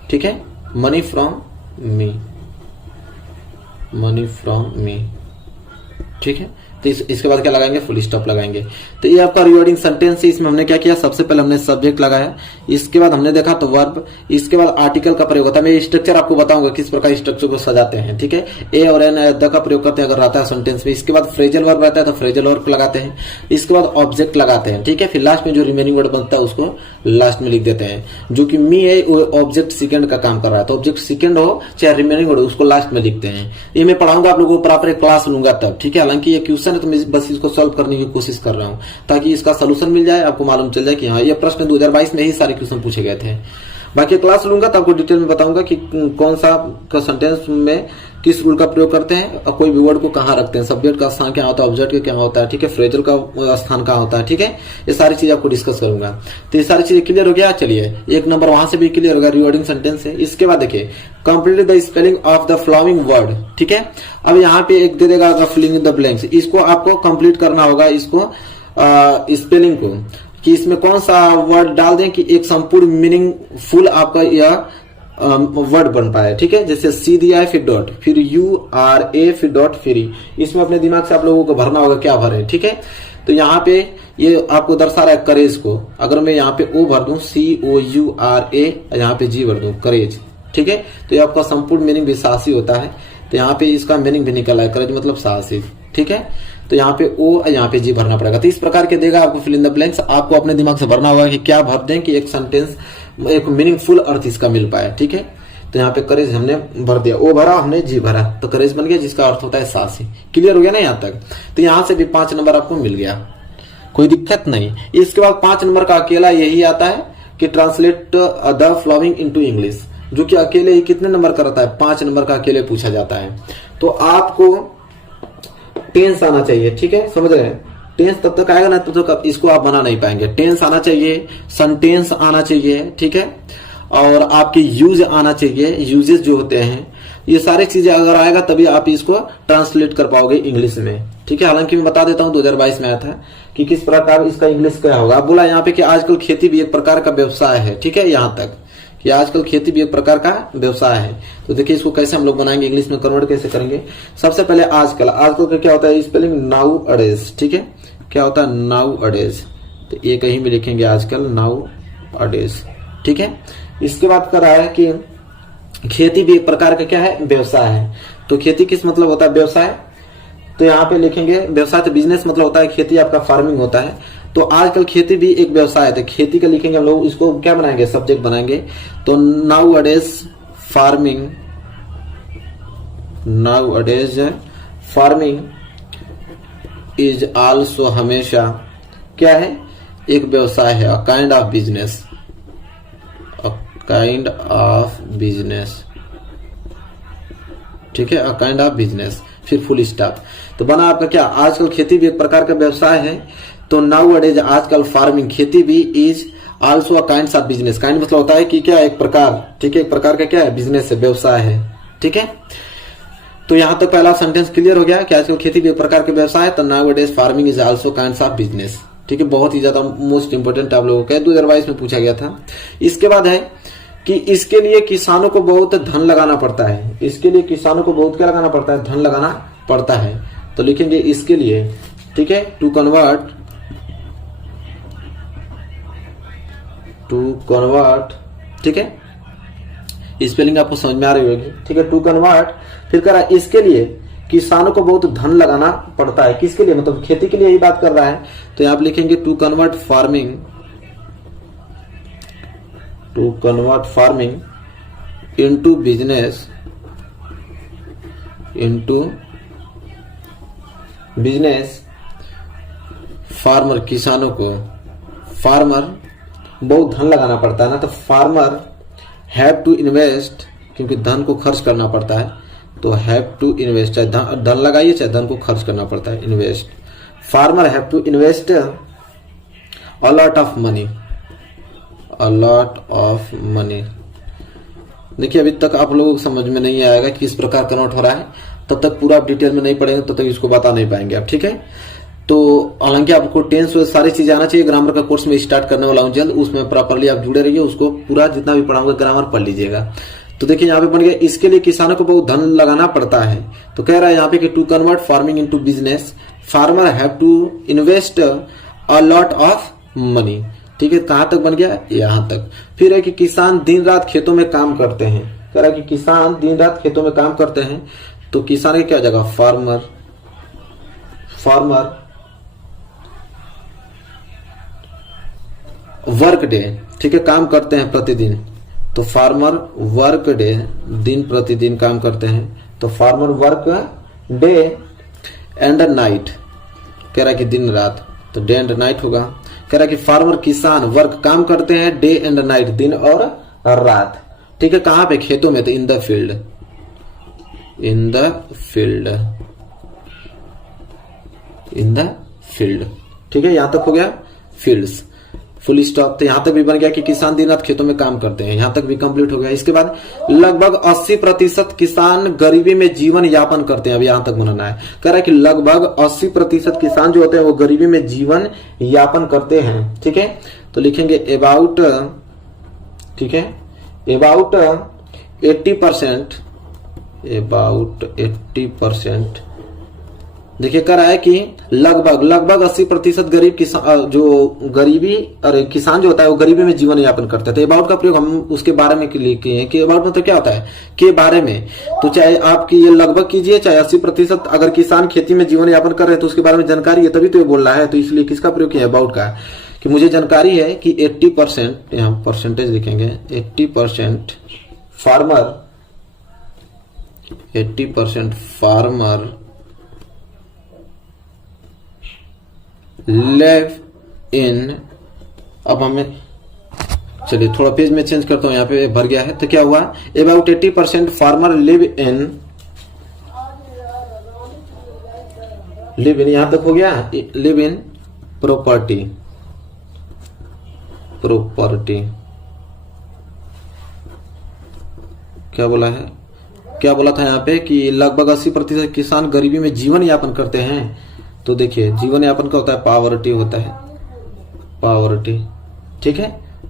ठीक है। Money from me, money from me, ठीक है। तो इसके बाद क्या लगाएंगे, फुल स्टॉप लगाएंगे। तो ये आपका रिवर्डिंग सेंटेंस है। इसमें हमने क्या किया, सबसे पहले हमने सब्जेक्ट लगाया, इसके बाद हमने देखा तो वर्ब, इसके बाद आर्टिकल का प्रयोग होता है। मैं स्ट्रक्चर आपको बताऊंगा किस प्रकार स्ट्रक्चर को सजाते हैं, ठीक है। ए और एन द का प्रयोग करते हैं अगर रहता है सेंटेंस में। इसके बाद फ्रेजल वर्ब रहता है तो फ्रेजल वर्ब लगाते हैं, इसके बाद ऑब्जेक्ट लगाते हैं, ठीक है। फिर लास्ट में जो रिमेनिंग वर्ड बनता है उसको लास्ट में लिख देते हैं। जो कि मी है वो ऑब्जेक्ट सेकंड का काम कर रहा है, तो ऑब्जेक्ट सेकंड हो चाहे रिमेनिंग वर्ड उसको लास्ट में लिखते हैं। ये मैं पढ़ाऊंगा आप लोगों को, प्रॉपर क्लास लूंगा तब, ठीक है। हालांकि ये क्वेश्चन है तो मैं बस इसको सॉल्व करने की कोशिश कर रहा हूं ताकि इसका सलूशन मिल जाए, आपको मालूम चल जाए कि हाँ ये प्रश्न 2022 में ही सारे क्वेश्चन पूछे गए थे। बाकी क्लास लूंगा तो आपको डिटेल में बताऊंगा कि कौन सा सेंटेंस में किस रूल का प्रयोग करते हैं और कोई भी वर्ड को कहाँ रखते हैं, सब्जेक्ट का स्थान क्या होता है, ऑब्जेक्ट का क्या होता है, ठीक है, फ्रेजल का स्थान कहाँ होता है, ठीक है। ये सारी चीजें आपको डिस्कस करूंगा। तो ये सारी चीजें क्लियर हो गया। चलिए 1 नंबर वहां से भी क्लियर हो गया, रिवर्डिंग सेंटेंस है। इसके बाद देखिए complete the spelling of the following word, ठीक है। अब यहाँ पे एक दे देगा फिलिंग द ब्लैंक्स, इसको आपको कंप्लीट करना होगा, इसको स्पेलिंग को, कि इसमें कौन सा वर्ड डाल दें कि एक संपूर्ण मीनिंग फुल आपका यह वर्ड बन पाए, ठीक है। जैसे सी दिया है, फिर डॉट, फिर यू आर ए, फिर डॉट, फिर ई। इसमें अपने दिमाग से आप लोगों को भरना होगा क्या भरे, ठीक है। तो यहाँ पे ये आपको दर्शा रहा है करेज को। अगर मैं यहाँ पे ओ भर दूं, COURA, यहाँ पे जी भर दूं, करेज, ठीक है। तो ये आपका संपूर्ण मीनिंग भी साहसी होता है। तो यहाँ पे इसका मीनिंग भी निकला है, करेज मतलब साहसी, ठीक है। तो यहाँ पे ओ, यहाँ पे जी भरना पड़ेगा। तो इस प्रकार के देगा आपको फिल इन द ब्लैंक्स। आपको अपने दिमाग से भरना होगा कि क्या भर दें कि एक सेंटेंस एक मीनिंगफुल अर्थ इसका मिल पाए, ठीक है। तो यहाँ पे करेज हमने भर दिया, ओ भरा, हमने जी भरा, तो करेज बन गया जिसका अर्थ होता है साहसी। क्लियर हो गया ना यहाँ तक। तो यहाँ से भी 5 नंबर आपको मिल गया, कोई दिक्कत नहीं। इसके बाद 5 नंबर का अकेला यही आता है कि translate the following into English, जो कि अकेले ही कितने नंबर का रहता है, 5 नंबर का अकेले पूछा जाता है। तो आपको टेंस आना चाहिए, ठीक है, समझ रहे हैं। टेंस तब तक आएगा ना तब तक इसको आप बना नहीं पाएंगे। टेंस आना चाहिए, सेंटेंस आना चाहिए, ठीक है, और आपके यूज आना चाहिए, यूजेस जो होते हैं, ये सारी चीजें अगर आएगा तभी आप इसको ट्रांसलेट कर पाओगे इंग्लिश में, ठीक है। हालांकि मैं बता देता हूं 2022 में आया था कि किस प्रकार इसका इंग्लिश क्या होगा। आप बोला यहाँ पे कि आजकल खेती भी एक प्रकार का व्यवसाय है, ठीक है, यहाँ तक कि आजकल खेती भी एक प्रकार का व्यवसाय है। तो देखिए इसको कैसे हम लोग बनाएंगे, इंग्लिश में कन्वर्ट कैसे करेंगे। सबसे पहले आजकल, आजकल का क्या होता है, स्पेलिंग नाउ अडेज, ठीक है, क्या होता है नाउ अडेज। तो ये कहीं भी लिखेंगे आजकल नाउ अडेज, ठीक है। इसके बाद कर रहा है कि खेती भी एक प्रकार का क्या है, व्यवसाय है। तो खेती किस मतलब होता है? व्यवसाय। तो यहाँ पे लिखेंगे व्यवसाय, तो बिजनेस मतलब होता है खेती, आपका फार्मिंग होता है। तो आजकल खेती भी एक व्यवसाय है, तो खेती का लिखेंगे हम लोग, इसको क्या बनाएंगे? सब्जेक्ट बनाएंगे। तो नाउ अडेज फार्मिंग इज आल्सो हमेशा क्या है? एक व्यवसाय है, अ काइंड ऑफ बिजनेस, ठीक है, अ काइंड ऑफ बिजनेस, फिर फुल स्टॉप। तो बना आपका क्या? आजकल खेती भी एक प्रकार का व्यवसाय है। तो नाउ अडेज आजकल फार्मिंग खेती भी is also a kind of business. Kind मतलब होता है कि क्या? एक प्रकार, ठीक है, एक प्रकार का क्या है? बिजनेस है, व्यवसाय है, ठीक है। तो यहां तक पहला सेंटेंस क्लियर हो गया कि आजकल खेती भी एक प्रकार का व्यवसाय है। तो नाउ अडेज farming is also kind of business, ठीक है। बहुत ही ज्यादा मोस्ट इंपोर्टेंट आप लोगों का 2022 में पूछा गया था। इसके बाद है कि इसके लिए किसानों को बहुत धन लगाना पड़ता है। इसके लिए किसानों को बहुत क्या लगाना पड़ता है? धन लगाना पड़ता है। तो लिखेंगे इसके लिए, ठीक है, टू कन्वर्ट, ठीक है, स्पेलिंग आपको समझ में आ रही होगी, ठीक है। टू कन्वर्ट, फिर कह रहा है इसके लिए किसानों को बहुत धन लगाना पड़ता है। किसके लिए? मतलब खेती के लिए ही बात कर रहा है। तो यहां आप लिखेंगे to convert farming into business farmer, किसानों को, फार्मर बहुत धन लगाना पड़ता है ना, तो फार्मर हैव टू इन्वेस्ट, क्योंकि धन को खर्च करना पड़ता है, तो हैव टू इन्वेस्ट, चाहे धन लगाइए चाहे धन को खर्च करना पड़ता है, invest. Farmer have to invest a lot of money. देखिए अभी तक आप लोगों को समझ में नहीं आएगा कि किस प्रकार कन्वर्ट हो रहा है, तब तक पूरा आप डिटेल में नहीं पढ़ेंगे, तब तक इसको बता नहीं पाएंगे आप, ठीक है। तो हालांकि आपको टेंस सारी चीजें आना चाहिए। ग्रामर का कोर्स में स्टार्ट करने वाला हूं जल्द, उसमें प्रॉपरली आप जुड़े रहिए, उसको पूरा जितना भी पढ़ाऊंगा ग्रामर पढ़ लीजिएगा। तो देखिए यहाँ पे बन गया इसके लिए किसानों को बहुत धन लगाना पड़ता है। तो कह रहा है यहाँ पे कि to convert farming into business farmer have to invest a lot of money, ठीक है। कहां तक बन गया? यहां तक। फिर है कि किसान दिन रात खेतों में काम करते हैं। कह रहा है कि किसान दिन रात खेतों में काम करते हैं। तो किसान की क्या जगह? फार्मर वर्क डे, ठीक है, काम करते हैं प्रतिदिन। तो फार्मर वर्क डे, दिन प्रतिदिन काम करते हैं। तो farmer work day and night, कह रहा है कि दिन रात, तो डे एंड नाइट होगा। कह रहा है कि फार्मर किसान वर्क काम करते हैं डे एंड नाइट, दिन और रात, ठीक है। कहां पे? खेतों में। तो इन द फील्ड, ठीक है। यहां तक हो गया फील्ड्स, फुल स्टॉप। तो यहां तक भी बन गया कि किसान दिन रात खेतों में काम करते हैं, यहां तक भी कंप्लीट हो गया। इसके बाद लगभग 80% किसान गरीबी में जीवन यापन करते हैं। अब यहां तक बनाना है। कह रहा है कि लगभग 80% किसान जो होते हैं वो गरीबी में जीवन यापन करते हैं, ठीक है। तो लिखेंगे अबाउट, ठीक है, अबाउट 80%, देखिए कह रहा है कि लगभग 80% गरीब किसान, जो गरीबी और किसान जो होता है वो गरीबी में जीवन यापन करते हैं। तो अबाउट का प्रयोग हम उसके बारे में किए हैं कि अबाउट मतलब क्या होता है? के बारे में। तो चाहे आपकी ये लगभग कीजिए चाहे 80%, अगर किसान खेती में जीवन यापन कर रहे हैं तो उसके बारे में जानकारी है, तभी तो ये बोल रहा है। तो इसलिए किसका प्रयोग किया? अबाउट का, कि मुझे जानकारी है कि 80%, यहाँ परसेंटेज लिखेंगे, 80% फार्मर लिव इन, अब हमें चलिए थोड़ा पेज में चेंज करता हूं, यहाँ पे भर गया है। तो क्या हुआ? अबाउट 80% फार्मर लिव इन, यहां तक हो गया। लिव इन प्रॉपर्टी, क्या बोला है? क्या बोला था यहाँ पे कि लगभग 80% किसान गरीबी में जीवन यापन करते हैं। तो देखिए जीवन यापन का होता है पावर्टी होता है, पावर्टी, ठीक है,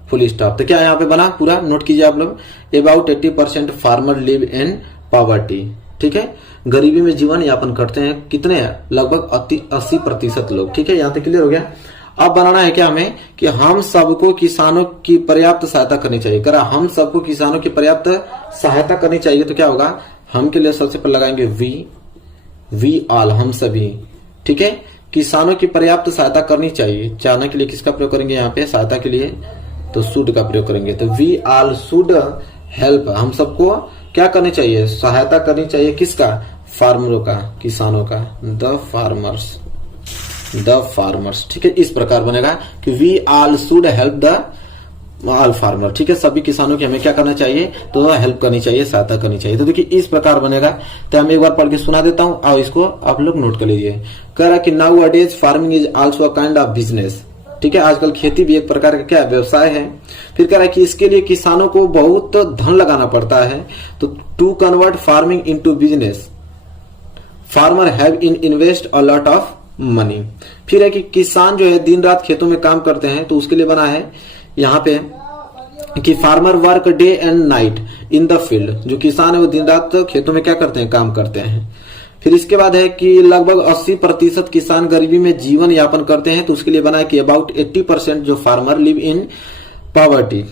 फुल स्टॉप। तो क्या यहाँ पे बना? पूरा नोट कीजिए आप लोग। About 80% farmer live in poverty, ठीक है, गरीबी में जीवन यापन करते हैं। कितने? लगभग 80% लोग, ठीक है। यहाँ तक क्लियर हो गया। अब बनाना है क्या हमें कि हम सबको किसानों की पर्याप्त सहायता करनी चाहिए। करा हम सबको किसानों की पर्याप्त सहायता करनी चाहिए। तो क्या होगा? हम के लिए सबसे पहले लगाएंगे वी ऑल, हम सभी। ठीक है, किसानों की पर्याप्त सहायता करनी चाहिए। चाहने के लिए किसका प्रयोग करेंगे यहाँ पे, सहायता के लिए, तो शुड का प्रयोग करेंगे। तो वी ऑल शुड हेल्प, हम सबको क्या करनी चाहिए, सहायता करनी चाहिए। किसका, फार्मरों का, किसानों का, द फार्मर्स। ठीक है, इस प्रकार बनेगा कि we all should help the all farmer. ठीक है, सभी किसानों की हमें क्या करना चाहिए, तो हेल्प करनी चाहिए, सहायता करनी चाहिए। तो देखिए इस प्रकार बनेगा। तो हम एक बार पढ़ के सुना देता हूं, और इसको आप लोग नोट कर लीजिए। कह रहा है कि नाउ अडेज farming is also a kind of business. ठीक है, आजकल खेती भी एक प्रकार का क्या व्यवसाय है। फिर कह रहा है कि इसके लिए किसानों को बहुत धन लगाना पड़ता है। तो to convert farming into business farmer have invest a lot of money. फिर है कि किसान जो है दिन रात खेतों में काम करते हैं, तो उसके लिए बना है यहाँ पे कि farmer work day and night in the field. जो किसान है वो दिन रात खेतों में क्या करते हैं, काम करते हैं। फिर इसके बाद है कि लगभग 80% किसान गरीबी में जीवन यापन करते हैं, तो उसके लिए बना है कि अबाउट 80% जो फार्मर लिव इन पॉवर्टी।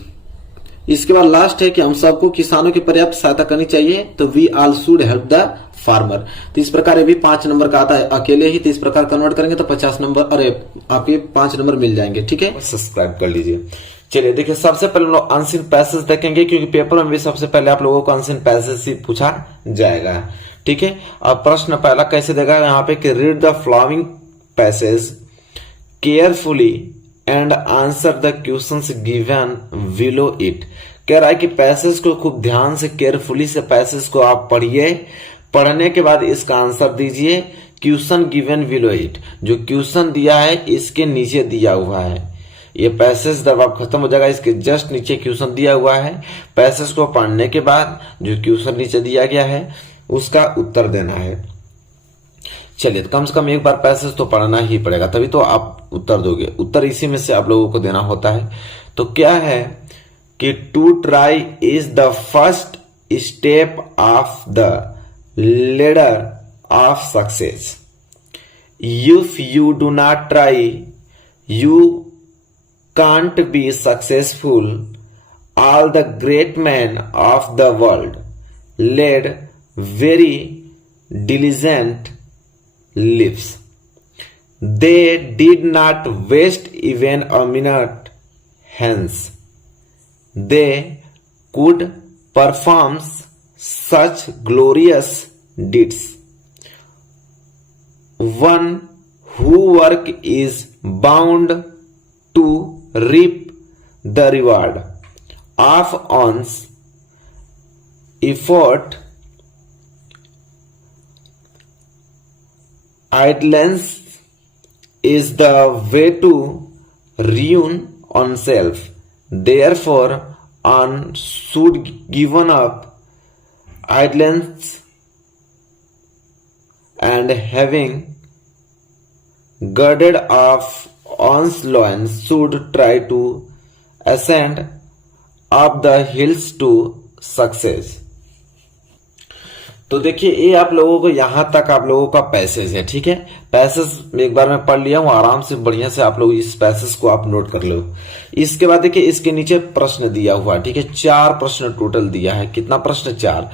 इसके बाद लास्ट है कि हम सबको किसानों की पर्याप्त सहायता करनी चाहिए, तो we all should help the farmer. तो इस प्रकार ये भी 5 नंबर का आता है अकेले ही। तो इस प्रकार कन्वर्ट करेंगे तो 50 नंबर, अरे आपके 5 नंबर मिल जाएंगे। ठीक है, सब्सक्राइब कर लीजिए। चलिए देखिए, सबसे पहले हम लोग अनसीन पैसेज देखेंगे, क्योंकि पेपर में भी सबसे पहले आप लोगों को अनसीन पैसेज ही पूछा जाएगा। ठीक है, अब प्रश्न पहला कैसे देगा यहाँ पे कि read the following passage carefully and answer the questions given below it. कह रहा है कि पैसेज को खूब ध्यान से, केयरफुली से पैसेज को आप पढ़िए। पढ़ने के बाद इसका आंसर दीजिए। क्वेश्चन गिवन बिलो इट, जो क्वेश्चन दिया है इसके नीचे दिया हुआ है। ये पैसेज जब आप खत्म हो जाएगा, इसके जस्ट नीचे क्वेश्चन दिया हुआ है। पैसेज को पढ़ने के बाद जो क्वेश्चन नीचे दिया गया है उसका उत्तर देना है। चलिए, कम से कम एक बार पैसेज तो पढ़ना ही पड़ेगा, तभी तो आप उत्तर दोगे। उत्तर इसी में से आप लोगों को देना होता है। तो क्या है कि to try is the first step of the ladder of success. If you do not try, you can't be successful. All the great men of the world led very diligent lives. They did not waste even a minute. Hence, they could perform such glorious deeds. One who work is bound to reap the reward of one's effort. Idleness is the way to ruin oneself. Therefore, one should give up idleness and having girded of one's loins should try to ascend up the hills to success. तो देखिए, ये आप लोगों को यहां तक आप लोगों का पैसेज है। ठीक है, पैसेज एक बार मैं पढ़ लिया हूं, आराम से बढ़िया से आप लोग इस पैसेज को आप नोट कर लो। इसके बाद देखिए इसके नीचे प्रश्न दिया हुआ है। ठीक है, 4 प्रश्न टोटल दिया है। कितना प्रश्न, 4।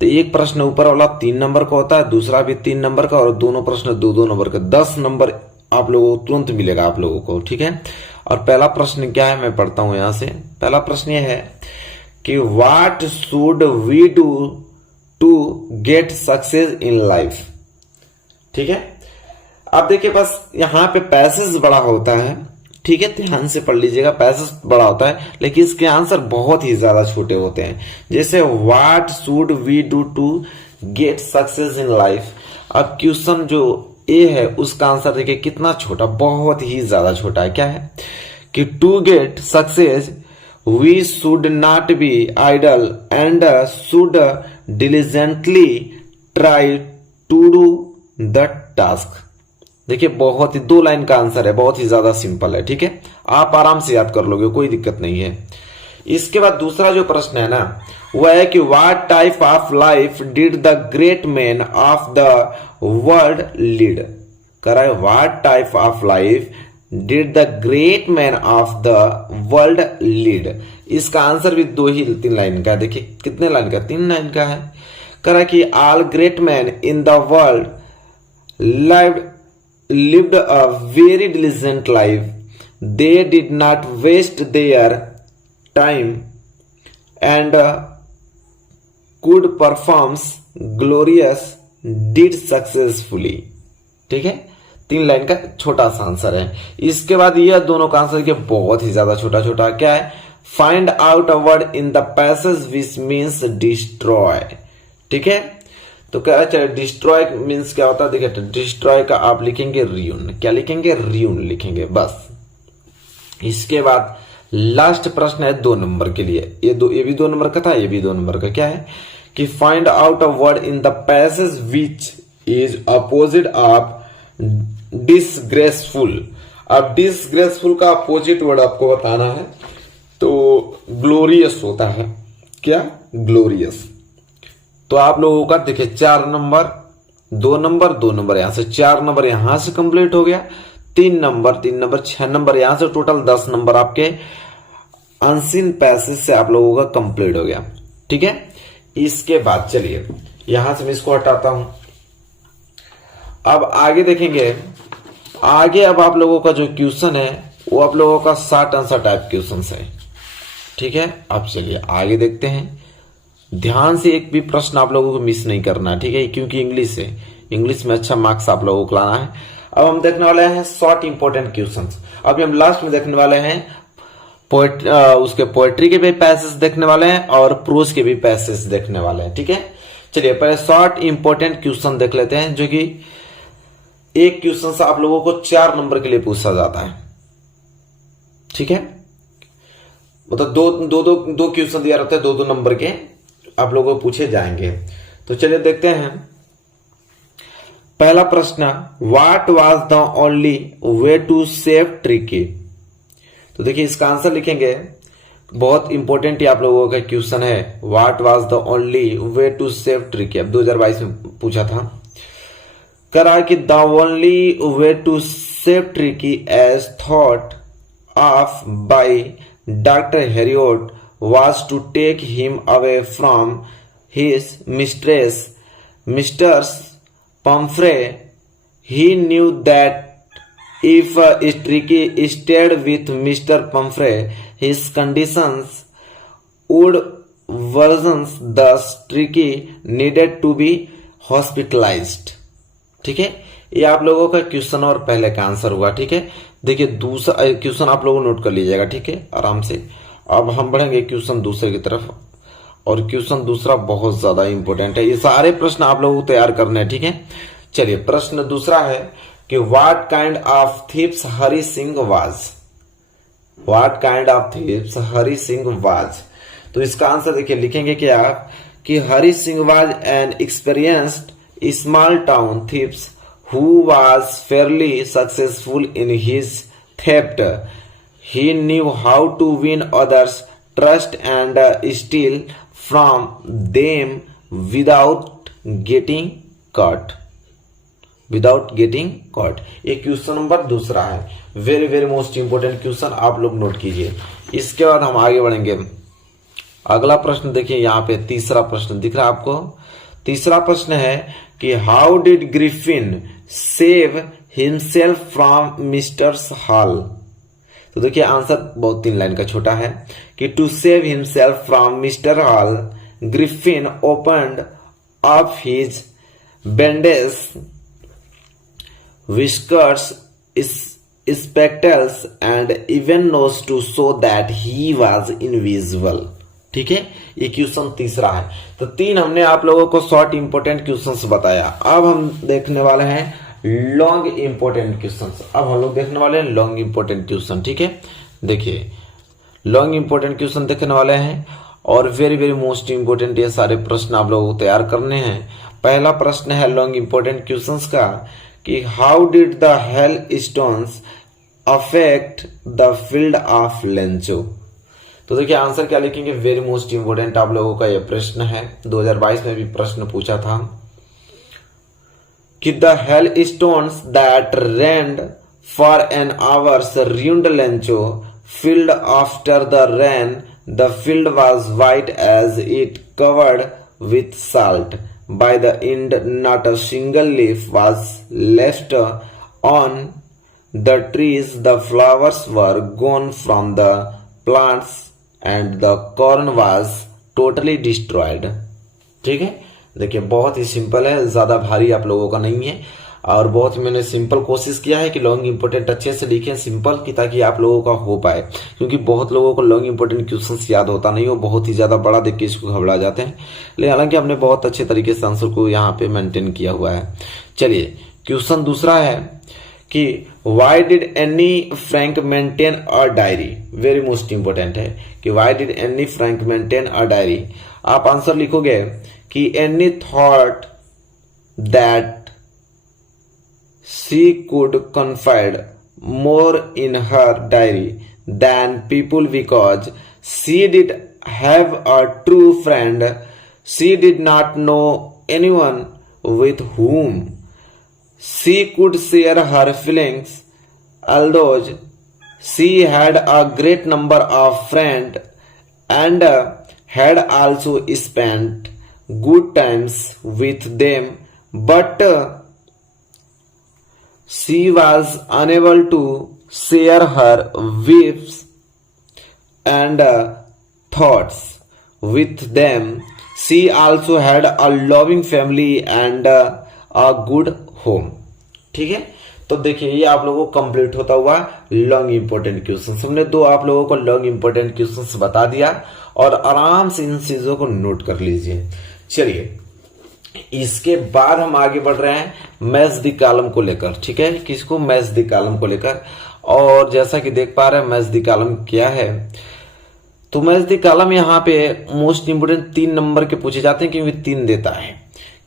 तो एक प्रश्न ऊपर वाला 3 नंबर का होता है, दूसरा भी 3 नंबर का, और दोनों प्रश्न 2-2 नंबर का। 10 नंबर आप लोगों को तुरंत मिलेगा आप लोगों को। ठीक है, और पहला प्रश्न क्या है मैं पढ़ता हूं यहां से। पहला प्रश्न यह है कि what should we do to get success in life. ठीक है, अब देखिए बस यहां पे पैसेज बड़ा होता है। ठीक है, ध्यान से पढ़ लीजिएगा, पैसेज बड़ा होता है लेकिन इसके आंसर बहुत ही ज्यादा छोटे होते हैं। जैसे what should we do to get success in life. अब क्वेश्चन जो ए है उसका आंसर देखिए कितना छोटा, बहुत ही ज्यादा छोटा है। क्या है कि to get success we should not be idle and should diligently try to do the task। देखिए बहुत ही 2 लाइन का आंसर है, बहुत ही ज्यादा सिंपल है। ठीक है, आप आराम से याद कर लोगे, कोई दिक्कत नहीं है। इसके बाद दूसरा जो प्रश्न है ना वह है कि what type of life did the great man of the world lead. कह रहा है what type of life did the great man of the world lead. इसका आंसर भी 2 ही 3 लाइन का है। देखिए कितने लाइन का, 3 लाइन का है। कह रहा है कि all great man in the world lived a very diligent life. They did not waste their time and could perform glorious deeds successfully. ठीक है, 3 लाइन का छोटा सा आंसर है। इसके बाद यह दोनों का आंसर के बहुत ही ज्यादा छोटा छोटा क्या है, find out a word in the passage which means destroy. ठीक है, तो क्या है डिस्ट्रॉय मीन्स क्या होता है, देखिए डिस्ट्रॉय का आप लिखेंगे रियून, क्या लिखेंगे, रियून लिखेंगे बस। इसके बाद लास्ट प्रश्न है 2 नंबर के लिए, ये भी 2 नंबर का था, ये भी 2 नंबर का, क्या है कि find out a word in the passage which is opposite of disgraceful. अब डिसग्रेसफुल का अपोजिट वर्ड आपको बताना है, तो ग्लोरियस होता है, क्या, ग्लोरियस। तो आप लोगों का देखिए 4 नंबर, 2 नंबर, 2 नंबर यहां से, 4 नंबर यहां से कंप्लीट हो गया, 3 नंबर, 6 नंबर यहां से, टोटल 10 नंबर आपके अनसीन पैसेज से आप लोगों का कंप्लीट हो गया। ठीक है, इसके बाद चलिए यहां से मैं इसको हटाता हूं। अब आगे देखेंगे, आगे अब आप लोगों का जो क्वेश्चन है वो आप लोगों का शॉर्ट आंसर टाइप क्वेश्चन है। ठीक है, अब चलिए आगे देखते हैं। ध्यान से एक भी प्रश्न आप लोगों को मिस नहीं करना है, ठीक है, क्योंकि इंग्लिश है, इंग्लिश में अच्छा मार्क्स आप लोगों को लाना है। अब हम देखने वाले हैं शॉर्ट इंपॉर्टेंट क्वेश्चंस। अभी हम लास्ट में देखने वाले हैं उसके पोएट्री के भी पैसेज देखने वाले हैं और प्रोज के भी पैसेज देखने वाले हैं। ठीक है, चलिए पहले शॉर्ट इंपॉर्टेंट क्वेश्चन देख लेते हैं, जो कि एक क्वेश्चन से आप लोगों को 4 नंबर के लिए पूछा जाता है। ठीक है, मतलब दो क्वेश्चन दिया रहते हैं, 2 नंबर के आप लोगों को पूछे जाएंगे। तो चलिए देखते हैं। पहला प्रश्न, what was the only way to save Tricki. तो देखिए इसका आंसर लिखेंगे, बहुत इंपॉर्टेंट आप लोगों का क्वेश्चन है, what was the only way to save Tricky. अब 2022 में पूछा था, करा कि the only way to save Tricky as thought of by doctor Herriot was to take him away from his mistress, Mrs. Pumphrey. He knew that if Tricky stayed with Mr. Pumphrey, his conditions would worsen. Thus, Tricky needed to be hospitalized. ठीक है, ये आप लोगों का question और पहले का answer हुआ। ठीक है, देखिए दूसरा क्वेश्चन आप लोगों नोट कर लीजिएगा। ठीक है, आराम से। अब हम बढ़ेंगे क्वेश्चन दूसरे की तरफ, और क्वेश्चन दूसरा बहुत ज्यादा इंपॉर्टेंट है, ये सारे प्रश्न आप लोगों को तैयार करने हैं। ठीक है, चलिए प्रश्न दूसरा है कि what kind of thieves Hari Singh was. What kind of thieves Hari Singh was. तो इसका आंसर देखिए लिखेंगे क्या कि Hari Singh was an experienced small town thieves who was Fairlie successful in his theft. He knew how to win others' trust and steal from them without getting caught. Without getting caught. ये question number दूसरा है, very very most important question, आप लोग note कीजिए। इसके बाद हम आगे बढ़ेंगे। अगला प्रश्न देखिए, यहाँ पे तीसरा प्रश्न दिख रहा है आपको। तीसरा प्रश्न है कि how did Griffin save himself from misters hall. तो देखिए आंसर बहुत 3 लाइन का छोटा है कि to save himself from mister Hall, Griffin opened up his bandage whiskers, spectacles and even nose to show that he was invisible. ठीक है, ये क्वेश्चन तीसरा है। तो 3 हमने आप लोगों को शॉर्ट इंपोर्टेंट क्वेश्चंस बताया। अब हम देखने वाले हैं लॉन्ग इंपोर्टेंट क्वेश्चंस। अब हम लोग देखने वाले हैं लॉन्ग इंपोर्टेंट क्वेश्चन। ठीक है, देखिए लॉन्ग इंपोर्टेंट क्वेश्चन देखने वाले हैं और वेरी वेरी मोस्ट इंपोर्टेंट ये सारे प्रश्न आप लोगों को तैयार करने हैं। पहला प्रश्न है लॉन्ग इंपोर्टेंट क्वेश्चंस का कि how did the hail stones affect the field of Lencho. तो देखिए आंसर क्या लिखेंगे, वेरी मोस्ट इंपोर्टेंट आप लोगों का यह प्रश्न है, 2022 में भी प्रश्न पूछा था कि the hail stones that rained for an hours ruined Lencho field after the rain the field was white as it covered with salt. by the end, not a single leaf was left on the trees. The flowers were gone from the plants and the corn was totally destroyed. ठीक है, देखिए बहुत ही simple है, ज्यादा भारी आप लोगों का नहीं है और बहुत मैंने सिंपल कोशिश किया है कि लॉन्ग इंपोर्टेंट अच्छे से लिखें सिंपल की, ताकि आप लोगों का हो पाए, क्योंकि बहुत लोगों को लॉन्ग इंपोर्टेंट क्वेश्चंस याद होता नहीं, वो बहुत ही ज्यादा बड़ा देख के इसको घबरा जाते हैं। लेकिन हालांकि हमने बहुत अच्छे तरीके से आंसर को यहाँ पे मेंटेन किया हुआ है। चलिए क्वेश्चन दूसरा है कि why did Anne Frank maintain a diary. Very most important है कि why did Anne Frank maintain a diary. आप आंसर लिखोगे कि any thought that she could confide more in her diary than people because she did have a true friend. She did not know anyone with whom she could share her feelings, although she had a great number of friends and had also spent good times with them, but she was unable to share her views and thoughts with them. She also had a loving family and a good home. ठीक है, तो देखिए ये आप लोगों को complete होता हुआ लॉन्ग इंपोर्टेंट क्वेश्चन। हमने दो आप लोगों को लॉन्ग इंपोर्टेंट क्वेश्चन बता दिया और आराम से इन चीजों को नोट कर लीजिए। चलिए इसके बाद हम आगे बढ़ रहे हैं मैच द कॉलम को लेकर। ठीक है, किसको? मैच द कॉलम को लेकर। और जैसा कि देख पा रहे हैं मैच द कॉलम क्या है, तो मैच द कॉलम यहाँ पे मोस्ट इंपोर्टेंट 3 नंबर के पूछे जाते हैं, क्योंकि 3 देता है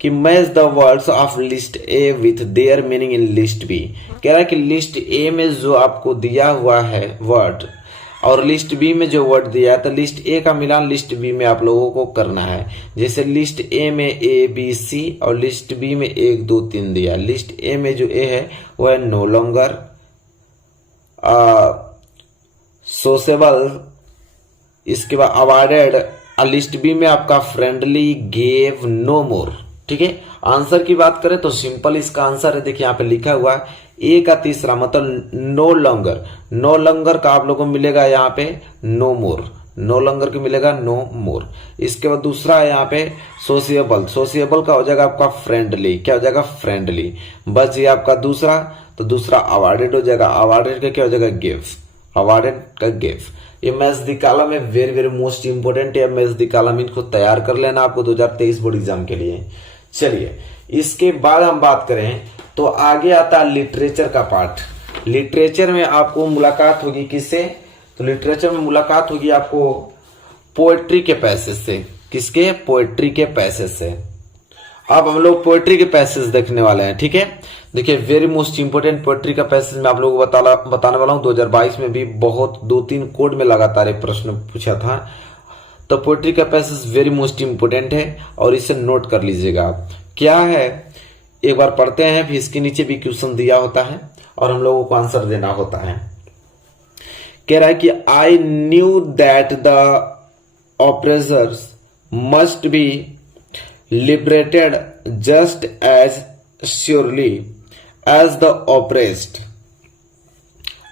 कि match the words of list A with their meaning in list B. कह रहा है कि लिस्ट ए में जो आपको दिया हुआ है वर्ड और लिस्ट बी में जो वर्ड दिया है, तो लिस्ट ए का मिलान लिस्ट बी में आप लोगों को करना है। जैसे लिस्ट ए में ए बी सी और लिस्ट बी में 1 2 3 दिया। लिस्ट ए में जो ए है वो है नो लॉन्गर सोसेबल, इसके बाद अवॉइडेड, लिस्ट बी में आपका फ्रेंडली, गेव, नो मोर। ठीक है, आंसर की बात करें तो सिंपल इसका आंसर है, देखिए यहाँ पे लिखा हुआ है ए का तीसरा मतलब नो लॉन्गर। नो लॉन्गर का आप लोगों को मिलेगा यहाँ पे नो मोर, नो लॉन्गर को मिलेगा नो मोर। इसके बाद दूसरा है यहाँ पे सोशिएबल। सोशिएबल का हो जाएगा आपका फ्रेंडली, क्या हो जाएगा? फ्रेंडली। बच ये आपका दूसरा, तो दूसरा अवॉइडेड हो जाएगा। अवॉइडेड का क्या हो जाएगा? गिव, अवॉइडेड का गिव। ये मैच द कॉलम है, वेरी वेरी मोस्ट इंपोर्टेंट है मैच द कॉलम। इनको तैयार कर लेना आपको 2023 बोर्ड एग्जाम के लिए। चलिए इसके बाद हम बात करें तो आगे आता है लिटरेचर का पार्ट। लिटरेचर में आपको मुलाकात होगी किससे? तो लिटरेचर में मुलाकात होगी आपको पोएट्री के पैसेज से। किसके? पोएट्री के पैसेज से। अब हम लोग पोएट्री के पैसेज देखने वाले हैं। ठीक है, देखिए वेरी मोस्ट इंपोर्टेंट पोएट्री का पैसेज मैं आप लोगों को बताने वाला हूं। 2022 में भी बहुत 2-3 कोड में लगातार एक प्रश्न पूछा था, तो पोएट्री का पैसेज वेरी मोस्ट इंपोर्टेंट है और इसे नोट कर लीजिएगा आप। क्या है एक बार पढ़ते हैं, फिर इसके नीचे भी क्वेश्चन दिया होता है और हम लोगों को आंसर देना होता है। कह रहा है कि I knew that the oppressors must be liberated just as surely as the oppressed.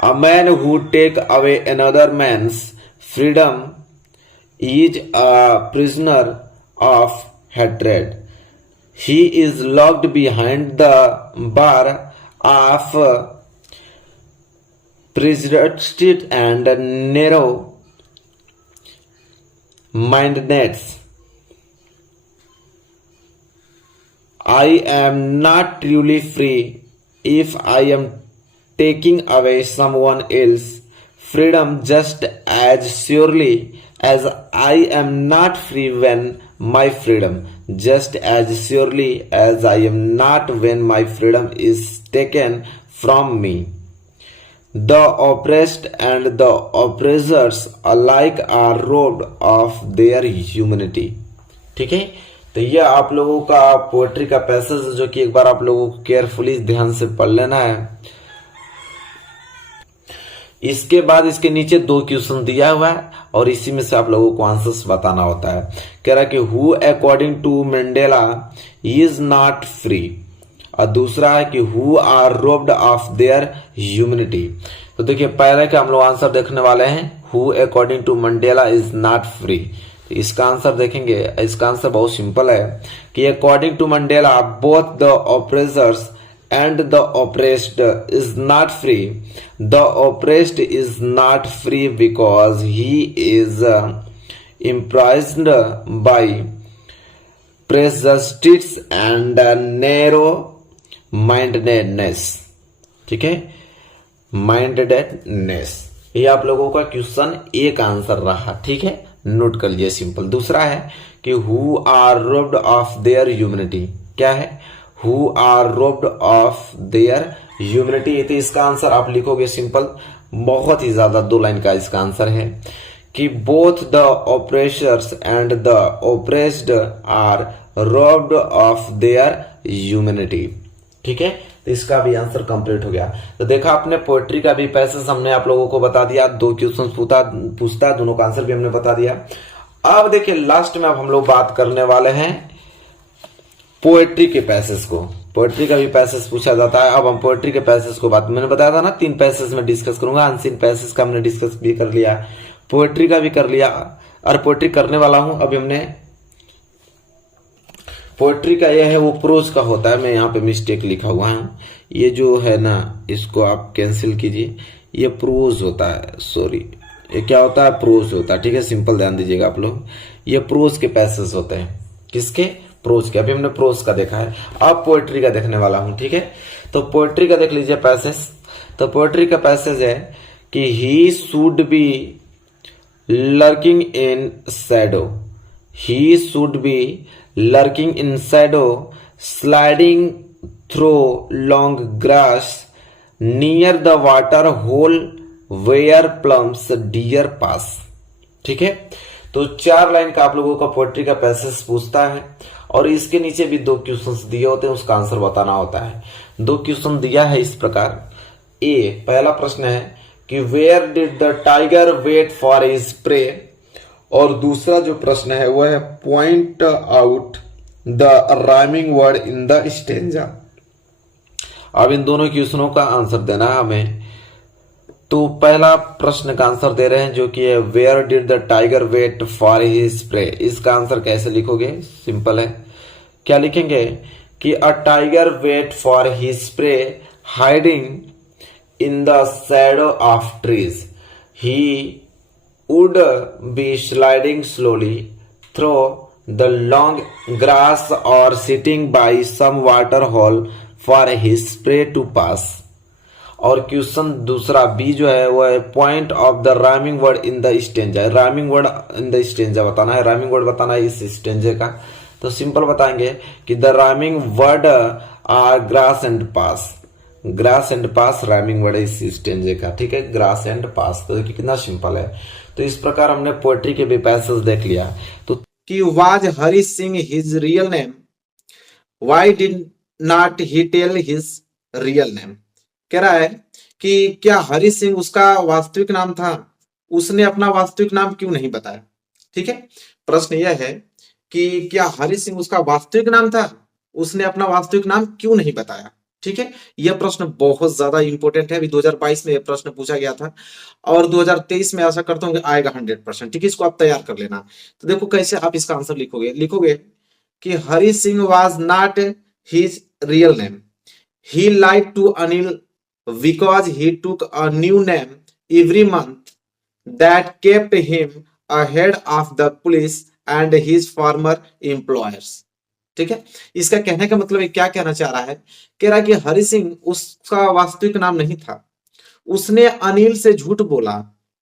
A man who take away another man's freedom is a prisoner of hatred. He is locked behind the bar of prejudice and narrow mindedness. I am not truly free if I am taking away someone else's freedom just as surely as I am not free when my freedom, just as surely as I am not when my freedom is taken from me. The oppressed and the oppressors alike are robbed of their humanity. ठीक है, तो ये आप लोगों का poetry का passage जो कि एक बार आप लोगों को केयरफुली ध्यान से पढ़ लेना है। इसके बाद इसके नीचे 2 क्वेश्चन दिया हुआ है और इसी में से आप लोगों को आंसर्स बताना होता है। कह रहा है कि who according to Mandela is not free, और दूसरा है कि who are robbed of their humanity. तो देखिए पहले का हम लोग आंसर देखने वाले हैं, who according to Mandela is not free. तो इसका आंसर देखेंगे, इसका आंसर बहुत सिंपल है कि according to Mandela both the oppressors and the oppressed is not free. The oppressed is not free because he is imprisoned by prejudice and narrow mindedness। ठीक है, mindedness, ये आप लोगों का क्वेश्चन एक आंसर रहा। ठीक है, नोट कर लीजिए सिंपल। दूसरा है कि who are robbed of their humanity, क्या है, who are robbed of their humanity. तो इसका आंसर आप लिखोगे सिंपल, बहुत ही ज्यादा 2 लाइन का इसका आंसर है कि both the oppressors and the oppressed are robbed of their humanity. ठीक है, तो इसका भी आंसर कंप्लीट हो गया। तो देखा आपने, पोएट्री का भी पैसेज हमने आप लोगों को बता दिया, 2 क्वेश्चन पूछता, दोनों का आंसर भी हमने बता दिया। अब देखिए लास्ट में अब हम लोग बात करने वाले हैं पोएट्री के पैसेज को। पोएट्री का भी पैसेज पूछा जाता है। अब हम पोएट्री के पैसेज को बात, मैंने बताया था ना 3 पैसेज में डिस्कस करूंगा, अनसीन पैसेज का हमने डिस्कस भी कर लिया, पोएट्री का भी कर लिया, और पोएट्री करने वाला हूं अभी हमने। पोएट्री का यह है वो प्रोज का होता है, मैं यहाँ पे मिस्टेक लिखा हुआ है, ये जो है ना इसको आप कैंसिल कीजिए, ये प्रोज होता है, सॉरी ये क्या होता है, प्रोज होता है। ठीक है, सिंपल ध्यान दीजिएगा आप लोग, ये प्रोज के पैसेज होते हैं। किसके, प्रोज के। अभी हमने प्रोज का देखा है, अब पोएट्री का देखने वाला हूं। ठीक है, तो पोएट्री का देख लीजिए पैसेज। तो पोएट्री का पैसेज है कि he should be lurking in shadow, he should be lurking in shadow, sliding through long grass, near the water hole where plums deer pass. ठीक है, तो 4 लाइन का आप लोगों का पोएट्री का पैसेज पूछता है और इसके नीचे भी 2 क्वेश्चंस दिए होते हैं, उसका आंसर बताना होता है। 2 क्वेश्चन दिया है इस प्रकार। ए, पहला प्रश्न है कि where did the tiger wait for his prey, और दूसरा जो प्रश्न है वह है point out the rhyming word in the stanza. अब इन दोनों क्वेश्चनों का आंसर देना है हमें। तो पहला प्रश्न का आंसर दे रहे हैं जो कि है where did the tiger wait for his prey. इसका आंसर कैसे लिखोगे, सिंपल है, क्या लिखेंगे कि a tiger wait for his prey hiding in the shadow of trees, he would be sliding slowly through the long grass और sitting by some water hole for his prey to pass. और question दूसरा B जो है वो है point of the rhyming word in the stanza. Rhyming word in the stanza बताना है, rhyming word बताना है इस स्टेंजे का। तो सिंपल बताएंगे कि the rhyming word are grass and pass, grass and pass rhyming word इस स्टेंजे का। ठीक है, ग्रास एंड पास। तो देखिए कितना सिंपल है। तो इस प्रकार हमने पोएट्री के भी पैसेज देख लिया। तो कि was Hari Singh his real name, why did not he tell his real name. कह रहा है कि क्या हरि सिंह उसका वास्तविक नाम था, उसने अपना वास्तविक नाम क्यों नहीं बताया। ठीक है, प्रश्न यह है कि क्या हरि सिंह उसका वास्तविक नाम था, उसने अपना वास्तविक नाम क्यों नहीं बताया। ठीक है, यह प्रश्न बहुत ज्यादा इंपॉर्टेंट है। अभी 2022 में यह प्रश्न पूछा गया था और 2023 में आशा करता हूं कि आएगा 100%। ठीक है, इसको आप तैयार कर लेना। तो देखो कैसे आप इसका आंसर लिखोगे, लिखोगे कि Hari Singh was not his real name, he lied to Anil because he took a new name every month that kept him ahead of the police and his former employers। ठीक है, इसका कहने का मतलब क्या कहना चाह रहा है, कह रहा है कि हरि सिंह उसका वास्तविक नाम नहीं था, उसने अनिल से झूठ बोला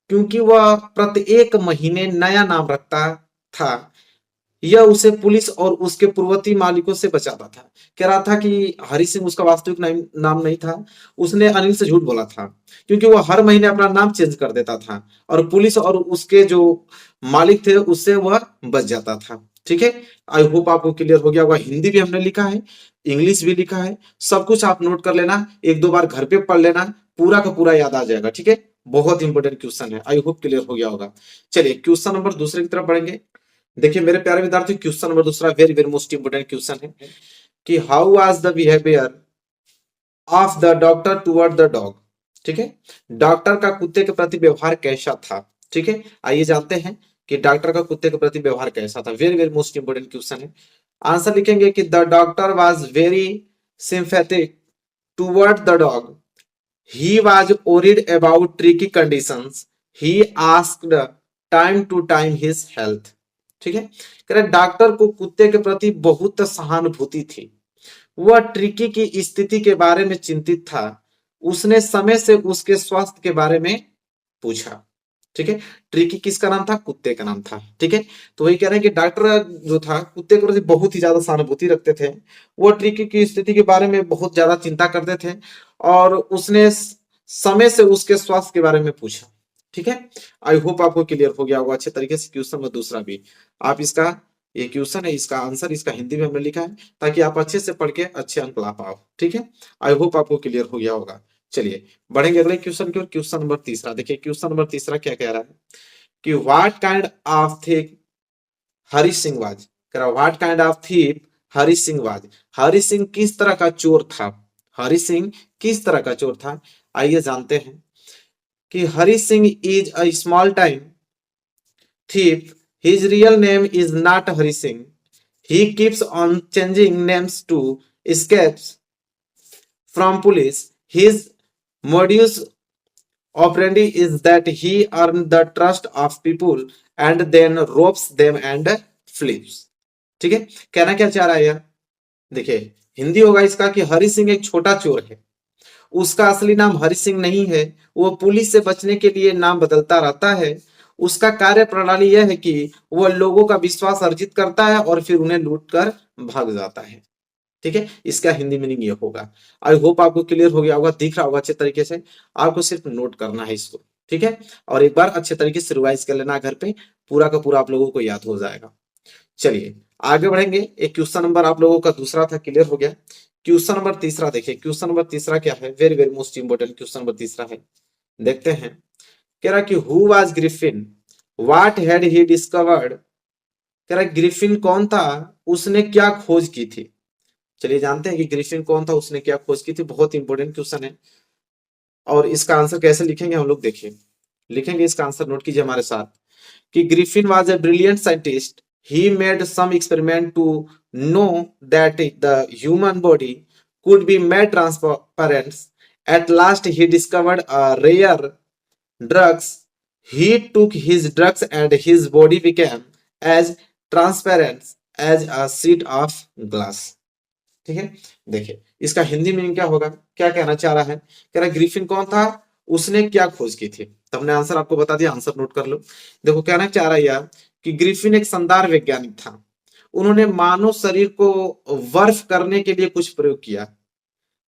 क्योंकि वह प्रत्येक महीने नया नाम रखता था। यह उसे पुलिस और उसके पूर्ववर्ती मालिकों से बचाता था। कह रहा था कि हरि सिंह उसका वास्तविक नाम नहीं था, उसने अनिल से झूठ बोला था क्योंकि वह हर महीने अपना नाम चेंज कर देता था और पुलिस और उसके जो मालिक थे उससे वह बच जाता था। ठीक है, आई होप आपको क्लियर हो गया होगा। हिंदी भी हमने लिखा है, इंग्लिश भी लिखा है, सब कुछ आप नोट कर लेना, 1-2 बार घर पे पढ़ लेना, पूरा का पूरा याद आ जाएगा। ठीक है, बहुत इंपॉर्टेंट क्वेश्चन है, आई होप क्लियर हो गया होगा। चलिए क्वेश्चन नंबर दूसरे की तरफ बढ़ेंगे। देखिए मेरे प्यारे विद्यार्थी, क्वेश्चन नंबर दूसरा very very most important question है कि how was the behaviour of the doctor toward the dog. ठीक है, डॉक्टर का कुत्ते के प्रति व्यवहार कैसा था। ठीक है, आइए जानते हैं कि डॉक्टर का कुत्ते के प्रति व्यवहार कैसा था। Very very most important question है। आंसर लिखेंगे कि the doctor was very sympathetic toward the dog, he was worried about tricky conditions, he asked time to time his health। ठीक है, कह रहे डॉक्टर को कुत्ते के प्रति बहुत सहानुभूति थी, वह ट्रिकी की स्थिति के बारे में चिंतित था, उसने समय से उसके स्वास्थ्य के बारे में पूछा। ठीक है, ट्रिकी किसका नाम था, कुत्ते का नाम था। ठीक है, तो वही कह रहे हैं कि डॉक्टर जो था कुत्ते के प्रति बहुत ही ज्यादा सहानुभूति रखते थे, वो ट्रिकी की स्थिति के बारे में बहुत ज्यादा चिंता करते थे और उसने समय से उसके स्वास्थ्य के बारे में पूछा। ठीक है, आई होप आपको क्लियर हो गया होगा अच्छे तरीके से। क्वेश्चन में दूसरा भी आप इसका, ये क्वेश्चन है, इसका आंसर इसका हिंदी में हमने लिखा है ताकि आप अच्छे से पढ़ के अच्छे अंक ला पाओ। ठीक है, आई होप आपको क्लियर हो गया होगा। चलिए बढ़ेंगे अगले क्वेश्चन की ओर। क्वेश्चन नंबर तीसरा देखिए, क्वेश्चन नंबर तीसरा क्या कह रहा है कि what kind of thing Hari Singh was. कह रहा what kind of thief Hari Singh was, Hari Singh किस तरह का चोर था, हरि सिंह किस तरह का चोर था। आइए जानते हैं कि Hari Singh is a small time thief, his real name is not Hari Singh, he keeps on changing names to escape from police, his modus operandi is that he earns the trust of people and then robs them and flees। ठीक है, कहना क्या चाह रहा है यार, देखिए हिंदी होगा इसका कि हरि सिंह एक छोटा चोर है, उसका असली नाम हरि सिंह नहीं है, वो पुलिस से बचने के लिए नाम बदलता रहता है, उसका कार्य प्रणाली यह है कि वह लोगों का विश्वास अर्जित करता है और फिर उन्हें लूट कर भाग जाता है। ठीक है, इसका हिंदी मीनिंग ये होगा। आई होप आपको क्लियर हो गया होगा, दिख रहा होगा अच्छे तरीके से, आपको सिर्फ नोट करना है इसको। ठीक है, और एक बार अच्छे तरीके से रिवाइज कर लेना घर पे, पूरा का पूरा आप लोगों को याद हो जाएगा। चलिए आगे बढ़ेंगे। एक क्वेश्चन नंबर आप लोगों का दूसरा था, क्लियर हो गया। क्वेश्चन नंबर तीसरा देखिए, क्वेश्चन नंबर तीसरा क्या है, very very most important question number तीसरा है, देखते हैं। कह रहा कि who was Griffin, what had he discovered. कह रहा ग्रिफिन कौन था, उसने क्या खोज की थी। चलिए जानते हैं कि ग्रिफिन कौन था, उसने क्या खोज की थी, बहुत इंपॉर्टेंट क्वेश्चन है। और इसका आंसर कैसे लिखेंगे हम लोग, देखिए लिखेंगे इसका आंसर, नोट कीजिए हमारे साथ कि Griffin was a brilliant scientist, he made some experiment to know that the human body could be made transparent. At last he discovered a rare drugs, he took his drugs and his body became as transparent as a sheet of glass। ठीक है, देखिए इसका Hindi meaning क्या होगा, क्या कहना चाह रहा है। कह रहा ग्रिफिन कौन था, उसने क्या खोज की थी, तब ने आंसर आपको बता दिया, आंसर नोट कर लो। देखो कहना चाह रहा है यार कि ग्रिफिन एक शानदार वैज्ञानिक था, उन्होंने मानव शरीर को बर्फ करने के लिए कुछ प्रयोग किया,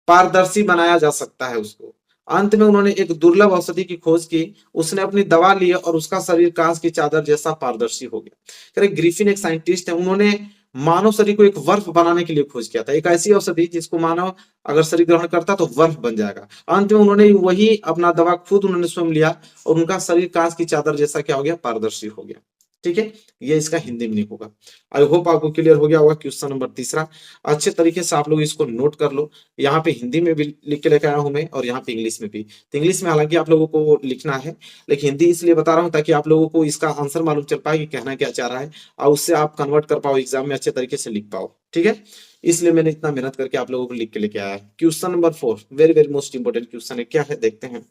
पारदर्शी बनाया जा सकता है उसको। अंत में उन्होंने एक दुर्लभ औषधि की खोज की, उसने अपनी दवा ली और उसका शरीर कांच की चादर जैसा पारदर्शी हो गया। कह रहे ग्रिफिन एक साइंटिस्ट है, उन्होंने मानव शरीर को एक बर्फ बनाने के लिए खोज किया था, एक ऐसी औषधि जिसको मानव अगर शरीर ग्रहण करता तो बर्फ बन जाएगा। अंत में उन्होंने वही अपना दवा खुद उन्होंने स्वयं लिया और उनका शरीर कांच की चादर जैसा क्या हो गया, पारदर्शी हो गया। ठीक है, ये इसका हिंदी मीनिंग होगा। आई होप आपको क्लियर हो गया होगा। क्वेश्चन नंबर तीसरा अच्छे तरीके से आप लोग इसको नोट कर लो, यहाँ पे हिंदी में भी लिख के लेकर आया हूं मैं और यहाँ पे इंग्लिश में भी। तो इंग्लिश में हालांकि आप लोगों को लिखना है, लेकिन हिंदी इसलिए बता रहा हूँ ताकि आप लोगों को इसका आंसर मालूम चल पाए कि कहना क्या चाह रहा है और उससे आप कन्वर्ट कर पाओ, एग्जाम में अच्छे तरीके से लिख पाओ। ठीक है, इसलिए मैंने इतना मेहनत करके आप लोगों को लिख के लेके आया है। Question number 4 very very most important question है, क्या है देखते हैं।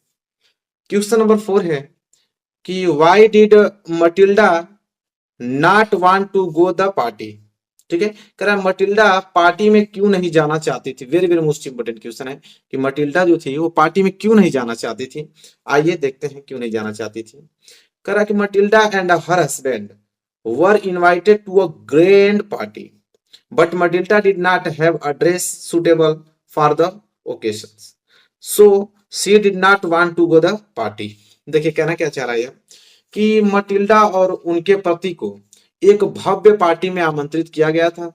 क्वेश्चन नंबर 4 है कि why did Matilda not want to go the party. ठीक है, कह रहा मटिल्डा पार्टी में क्यों नहीं जाना चाहती थी। Very very most important question है कि मटिल्डा जो थी वो पार्टी में क्यों नहीं जाना चाहती थी। आइए देखते हैं क्यों नहीं जाना चाहती थी। कह रहा कि Matilda and her husband were invited to a grand party but Matilda did not have a dress suitable for the occasion, so she did not want to go the party. देखिए कहना क्या चाह रहा है कि मटिल्डा और उनके पति को एक भव्य पार्टी में आमंत्रित किया गया था,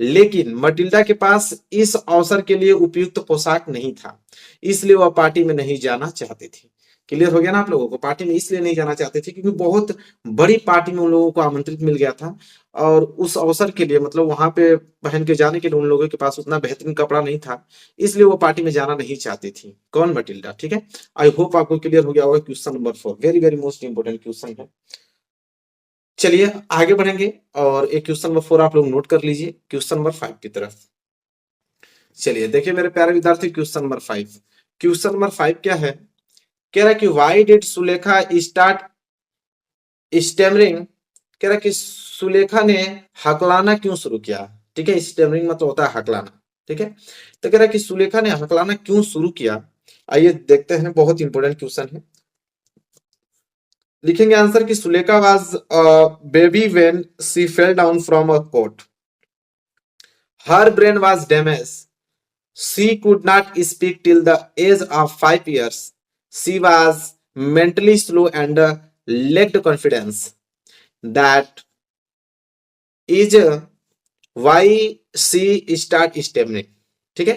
लेकिन मटिल्डा के पास इस अवसर के लिए उपयुक्त पोशाक नहीं था, इसलिए वह पार्टी में नहीं जाना चाहती थी। क्लियर हो गया ना आप लोगों को? पार्टी में इसलिए नहीं जाना चाहते थे क्योंकि बहुत बड़ी पार्टी में उन लोगों को आमंत्रित मिल गया था, और उस अवसर के लिए मतलब वहां पे पहन के जाने के लिए उन लोगों के पास उतना बेहतरीन कपड़ा नहीं था, इसलिए वो पार्टी में जाना नहीं चाहती थी। कौन? मटिल्डा। ठीक है, आई होप आपको क्लियर हो गया होगा। Question number 4 very very most important question है। चलिए आगे बढ़ेंगे और एक क्वेश्चन नंबर 4 आप लोग नोट कर लीजिए क्वेश्चन नंबर 5 की तरफ। चलिए देखिए मेरे प्यारे विद्यार्थी, क्वेश्चन नंबर 5। क्वेश्चन नंबर 5 क्या है? कह रहा है कि why did Sulekha start stammering. कह रहा है कि सुलेखा ने हकलाना क्यों शुरू किया? ठीक है, स्टेमरिंग मतलब होता है हकलाना। ठीक है, तो कह रहा है कि सुलेखा ने हकलाना क्यों शुरू किया। आइए देखते हैं, बहुत इंपॉर्टेंट क्वेश्चन है। लिखेंगे आंसर कि Sulekha was baby when she fell down from a cot, her brain was damage, she could not speak till the age of 5 years. She was mentally slow and lacked confidence. That is why she start stammering. ठीक है,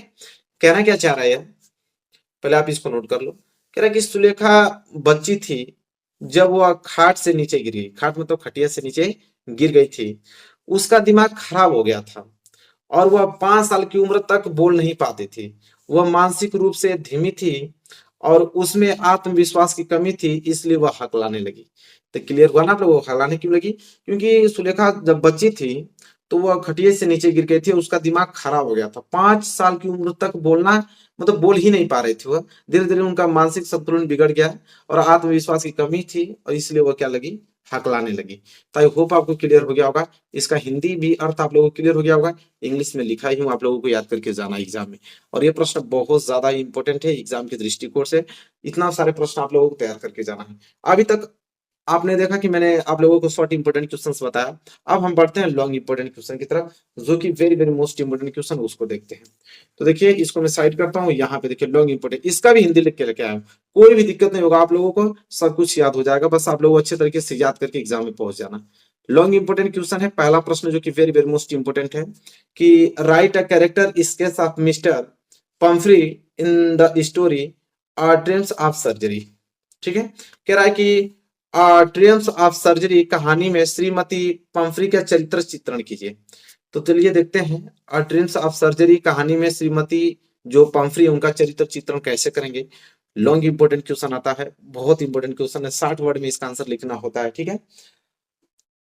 कहना क्या चाह रहा है? पहले आप इसको नोट कर लो। कह रहा है कि सुलेखा बच्ची थी जब वह खाट से नीचे गिरी। खाट मतलब खटिया से नीचे गिर गई थी। उसका दिमाग खराब हो गया था और वह 5 साल की उम्र तक बोल नहीं पाती थी। वह मानसिक रूप से धीमी थी और उसमें आत्मविश्वास की कमी थी, इसलिए वह हकलाने लगी। तो क्लियर हुआ ना आप लोगों को? हकलाने क्यों लगी? क्योंकि सुलेखा जब बच्ची थी तो वह खटिया से नीचे गिर गई थी, उसका दिमाग खराब हो गया था। 5 साल की उम्र तक बोलना मतलब बोल ही नहीं पा रही थी वह। धीरे धीरे उनका मानसिक संतुलन बिगड़ गया और आत्मविश्वास की कमी थी, और इसलिए वह क्या लगी? हकलाने लगी। तो आई होप आपको क्लियर हो गया होगा। इसका हिंदी भी अर्थ आप लोगों को क्लियर हो गया होगा। इंग्लिश में लिखा ही हूं, आप लोगों को याद करके जाना एग्जाम में। और ये प्रश्न बहुत ज्यादा इंपॉर्टेंट है एग्जाम के दृष्टिकोण से। इतना सारे प्रश्न आप लोगों को तैयार करके जाना है। अभी तक आपने देखा कि मैंने आप लोगों को शॉर्ट इंपोर्टेंट क्वेश्चंस बताया। अब हम बढ़ते हैं लॉन्ग इंपोर्टेंट क्वेश्चन की तरफ, जो कि very very most important question, उसको देखते हैं। तो देखिए इसको मैं साइड करता हूँ। यहाँ पे देखिए लॉन्ग इंपोर्टेंट, इसका भी हिंदी लिख के लेके आया। कोई भी दिक्कत नहीं होगा आप लोगों को, सब कुछ याद हो जाएगा। बस आप लोग अच्छे तरीके से याद करके एग्जाम में पहुंच जाना। लॉन्ग इंपोर्टेंट क्वेश्चन है। पहला प्रश्न जो कि वेरी वेरी मोस्ट इंपोर्टेंट है कि right a character sketch of mister Pomfrey in the story dreams of surgery. ठीक है, कह रहा है कि ड्रीम्स ऑफ सर्जरी कहानी में श्रीमती पंफ्री का चरित्र चित्रण कीजिए। तो चलिए देखते हैं ड्रीम्स ऑफ सर्जरी कहानी में श्रीमती जो पंफ्री उनका चरित्र चित्रण कैसे करेंगे। लॉन्ग इंपोर्टेंट क्वेश्चन आता है, बहुत इंपोर्टेंट क्वेश्चन है। 60 वर्ड में इसका आंसर लिखना होता है। ठीक है,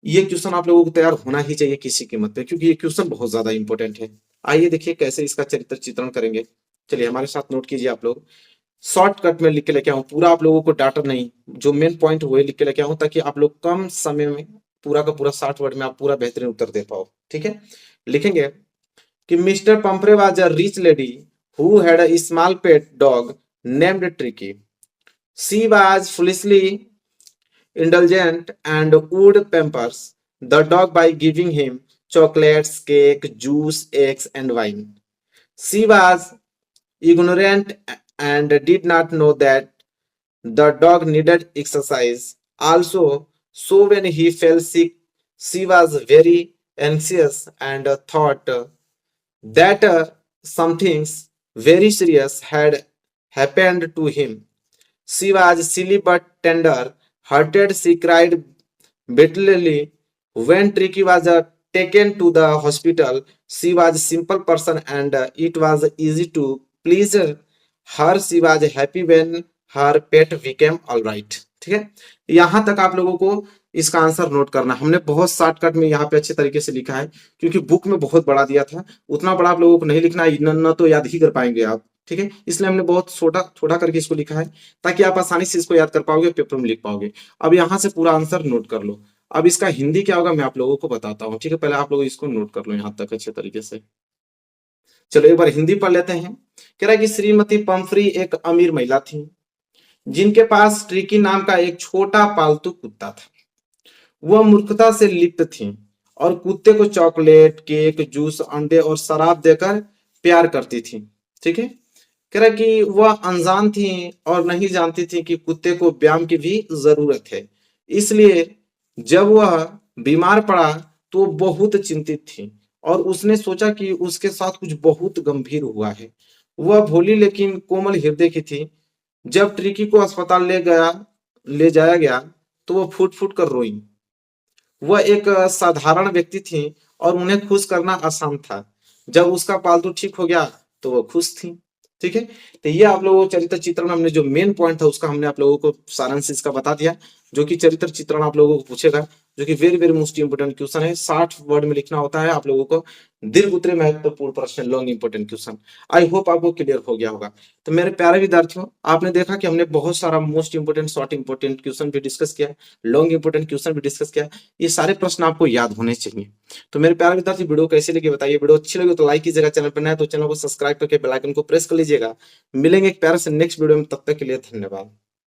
ये क्वेश्चन आप लोगों को तैयार होना ही चाहिए किसी कीमत पे, क्योंकि ये क्वेश्चन बहुत ज्यादा इंपॉर्टेंट है। आइए देखिए कैसे इसका चरित्र चित्रण करेंगे। चलिए हमारे साथ नोट कीजिए आप लोग। शॉर्टकट में लिख के लेके आऊं, पूरा आप लोगों को डाटा नहीं, जो मेन पॉइंट हुए लिख के लेके आऊं, ताकि आप लोग कम समय में पूरा का पूरा 60 वर्ड में आप पूरा बेहतरीन उत्तर दे पाओ। ठीक है, लिखेंगे कि mister Pomfrey was a rich lady who had a small pet dog named tricky. She was foolishly indulgent and would pampers the dog by giving him chocolates, cake, juice, eggs, and wine. She was ignorant and did not know that the dog needed exercise. Also, so when he fell sick, she was very anxious and thought that something very serious had happened to him. She was silly but tender hearted. She cried bitterly when Tricky was taken to the hospital. She was a simple person and it was easy to please her. She was happy when her pet became all right. ठीक है, यहां तक आप लोगों को इसका answer note करना। हमने बहुत शॉर्टकट में यहाँ पे अच्छे तरीके से लिखा है, क्योंकि बुक में बहुत बड़ा दिया था। उतना बड़ा आप लोगों को नहीं लिखना है, न तो याद ही कर पाएंगे आप। ठीक है, इसलिए हमने बहुत छोटा छोटा करके इसको लिखा है, ताकि आप आसानी से इसको याद कर पाओगे, पेपर में लिख पाओगे। अब यहाँ से पूरा आंसर नोट कर लो। अब इसका हिंदी क्या होगा मैं आप लोगों को बताता हूँ। ठीक है, पहले आप लोग इसको नोट कर लो यहाँ तक अच्छे तरीके से। चलो एक बार हिंदी पढ़ लेते हैं। कह रहा है कि श्रीमती पंफ्री एक अमीर महिला थी जिनके पास ट्रिकी नाम का एक छोटा पालतू कुत्ता था। वह मूर्खता से लिप्त थी और कुत्ते को चॉकलेट, केक, जूस, अंडे और शराब देकर प्यार करती थी। ठीक है, कह रहा कि वह अनजान थी और नहीं जानती थी कि कुत्ते को व्यायाम की भी जरूरत है। इसलिए जब वह बीमार पड़ा तो बहुत चिंतित थी और उसने सोचा कि उसके साथ कुछ बहुत गंभीर हुआ है। वह भोली लेकिन कोमल हृदय की थी। जब ट्रिकी को अस्पताल ले जाया गया तो वो फूट फूट कर रोई। वह एक साधारण व्यक्ति थी और उन्हें खुश करना आसान था। जब उसका पालतू ठीक हो गया तो वो खुश थी। ठीक है, तो ये आप लोगों को चरित्र चित्रण हमने जो मेन पॉइंट था उसका हमने आप लोगों को सारांश इसका बता दिया, जो कि चरित्र चित्रण आप लोगों को पूछेगा, जो कि very very most important question है। 60 वर्ड में लिखना होता है आप लोगों को, दीर्घ उत्तरी महत्वपूर्ण प्रश्न, long important question. I hope आपको क्लियर हो गया होगा। तो मेरे प्यारे विद्यार्थियों, आपने देखा कि हमने बहुत सारा most important, short important question भी डिस्कस किया, लॉन्ग इंपोर्टेंट क्वेश्चन भी डिस्कस किया। ये सारे प्रश्न आपको याद होने चाहिए। तो मेरे प्यारे विद्यार्थी, वीडियो कैसे लगी बताइए। वीडियो अच्छी लगी तो लाइक कीजिएगा, चैनल पर नया है तो चैनल को सब्सक्राइब करके बेल आइकन को प्रेस कर लीजिएगा। मिलेंगे एक प्यारे से नेक्स्ट वीडियो में, तब तक के लिए धन्यवाद।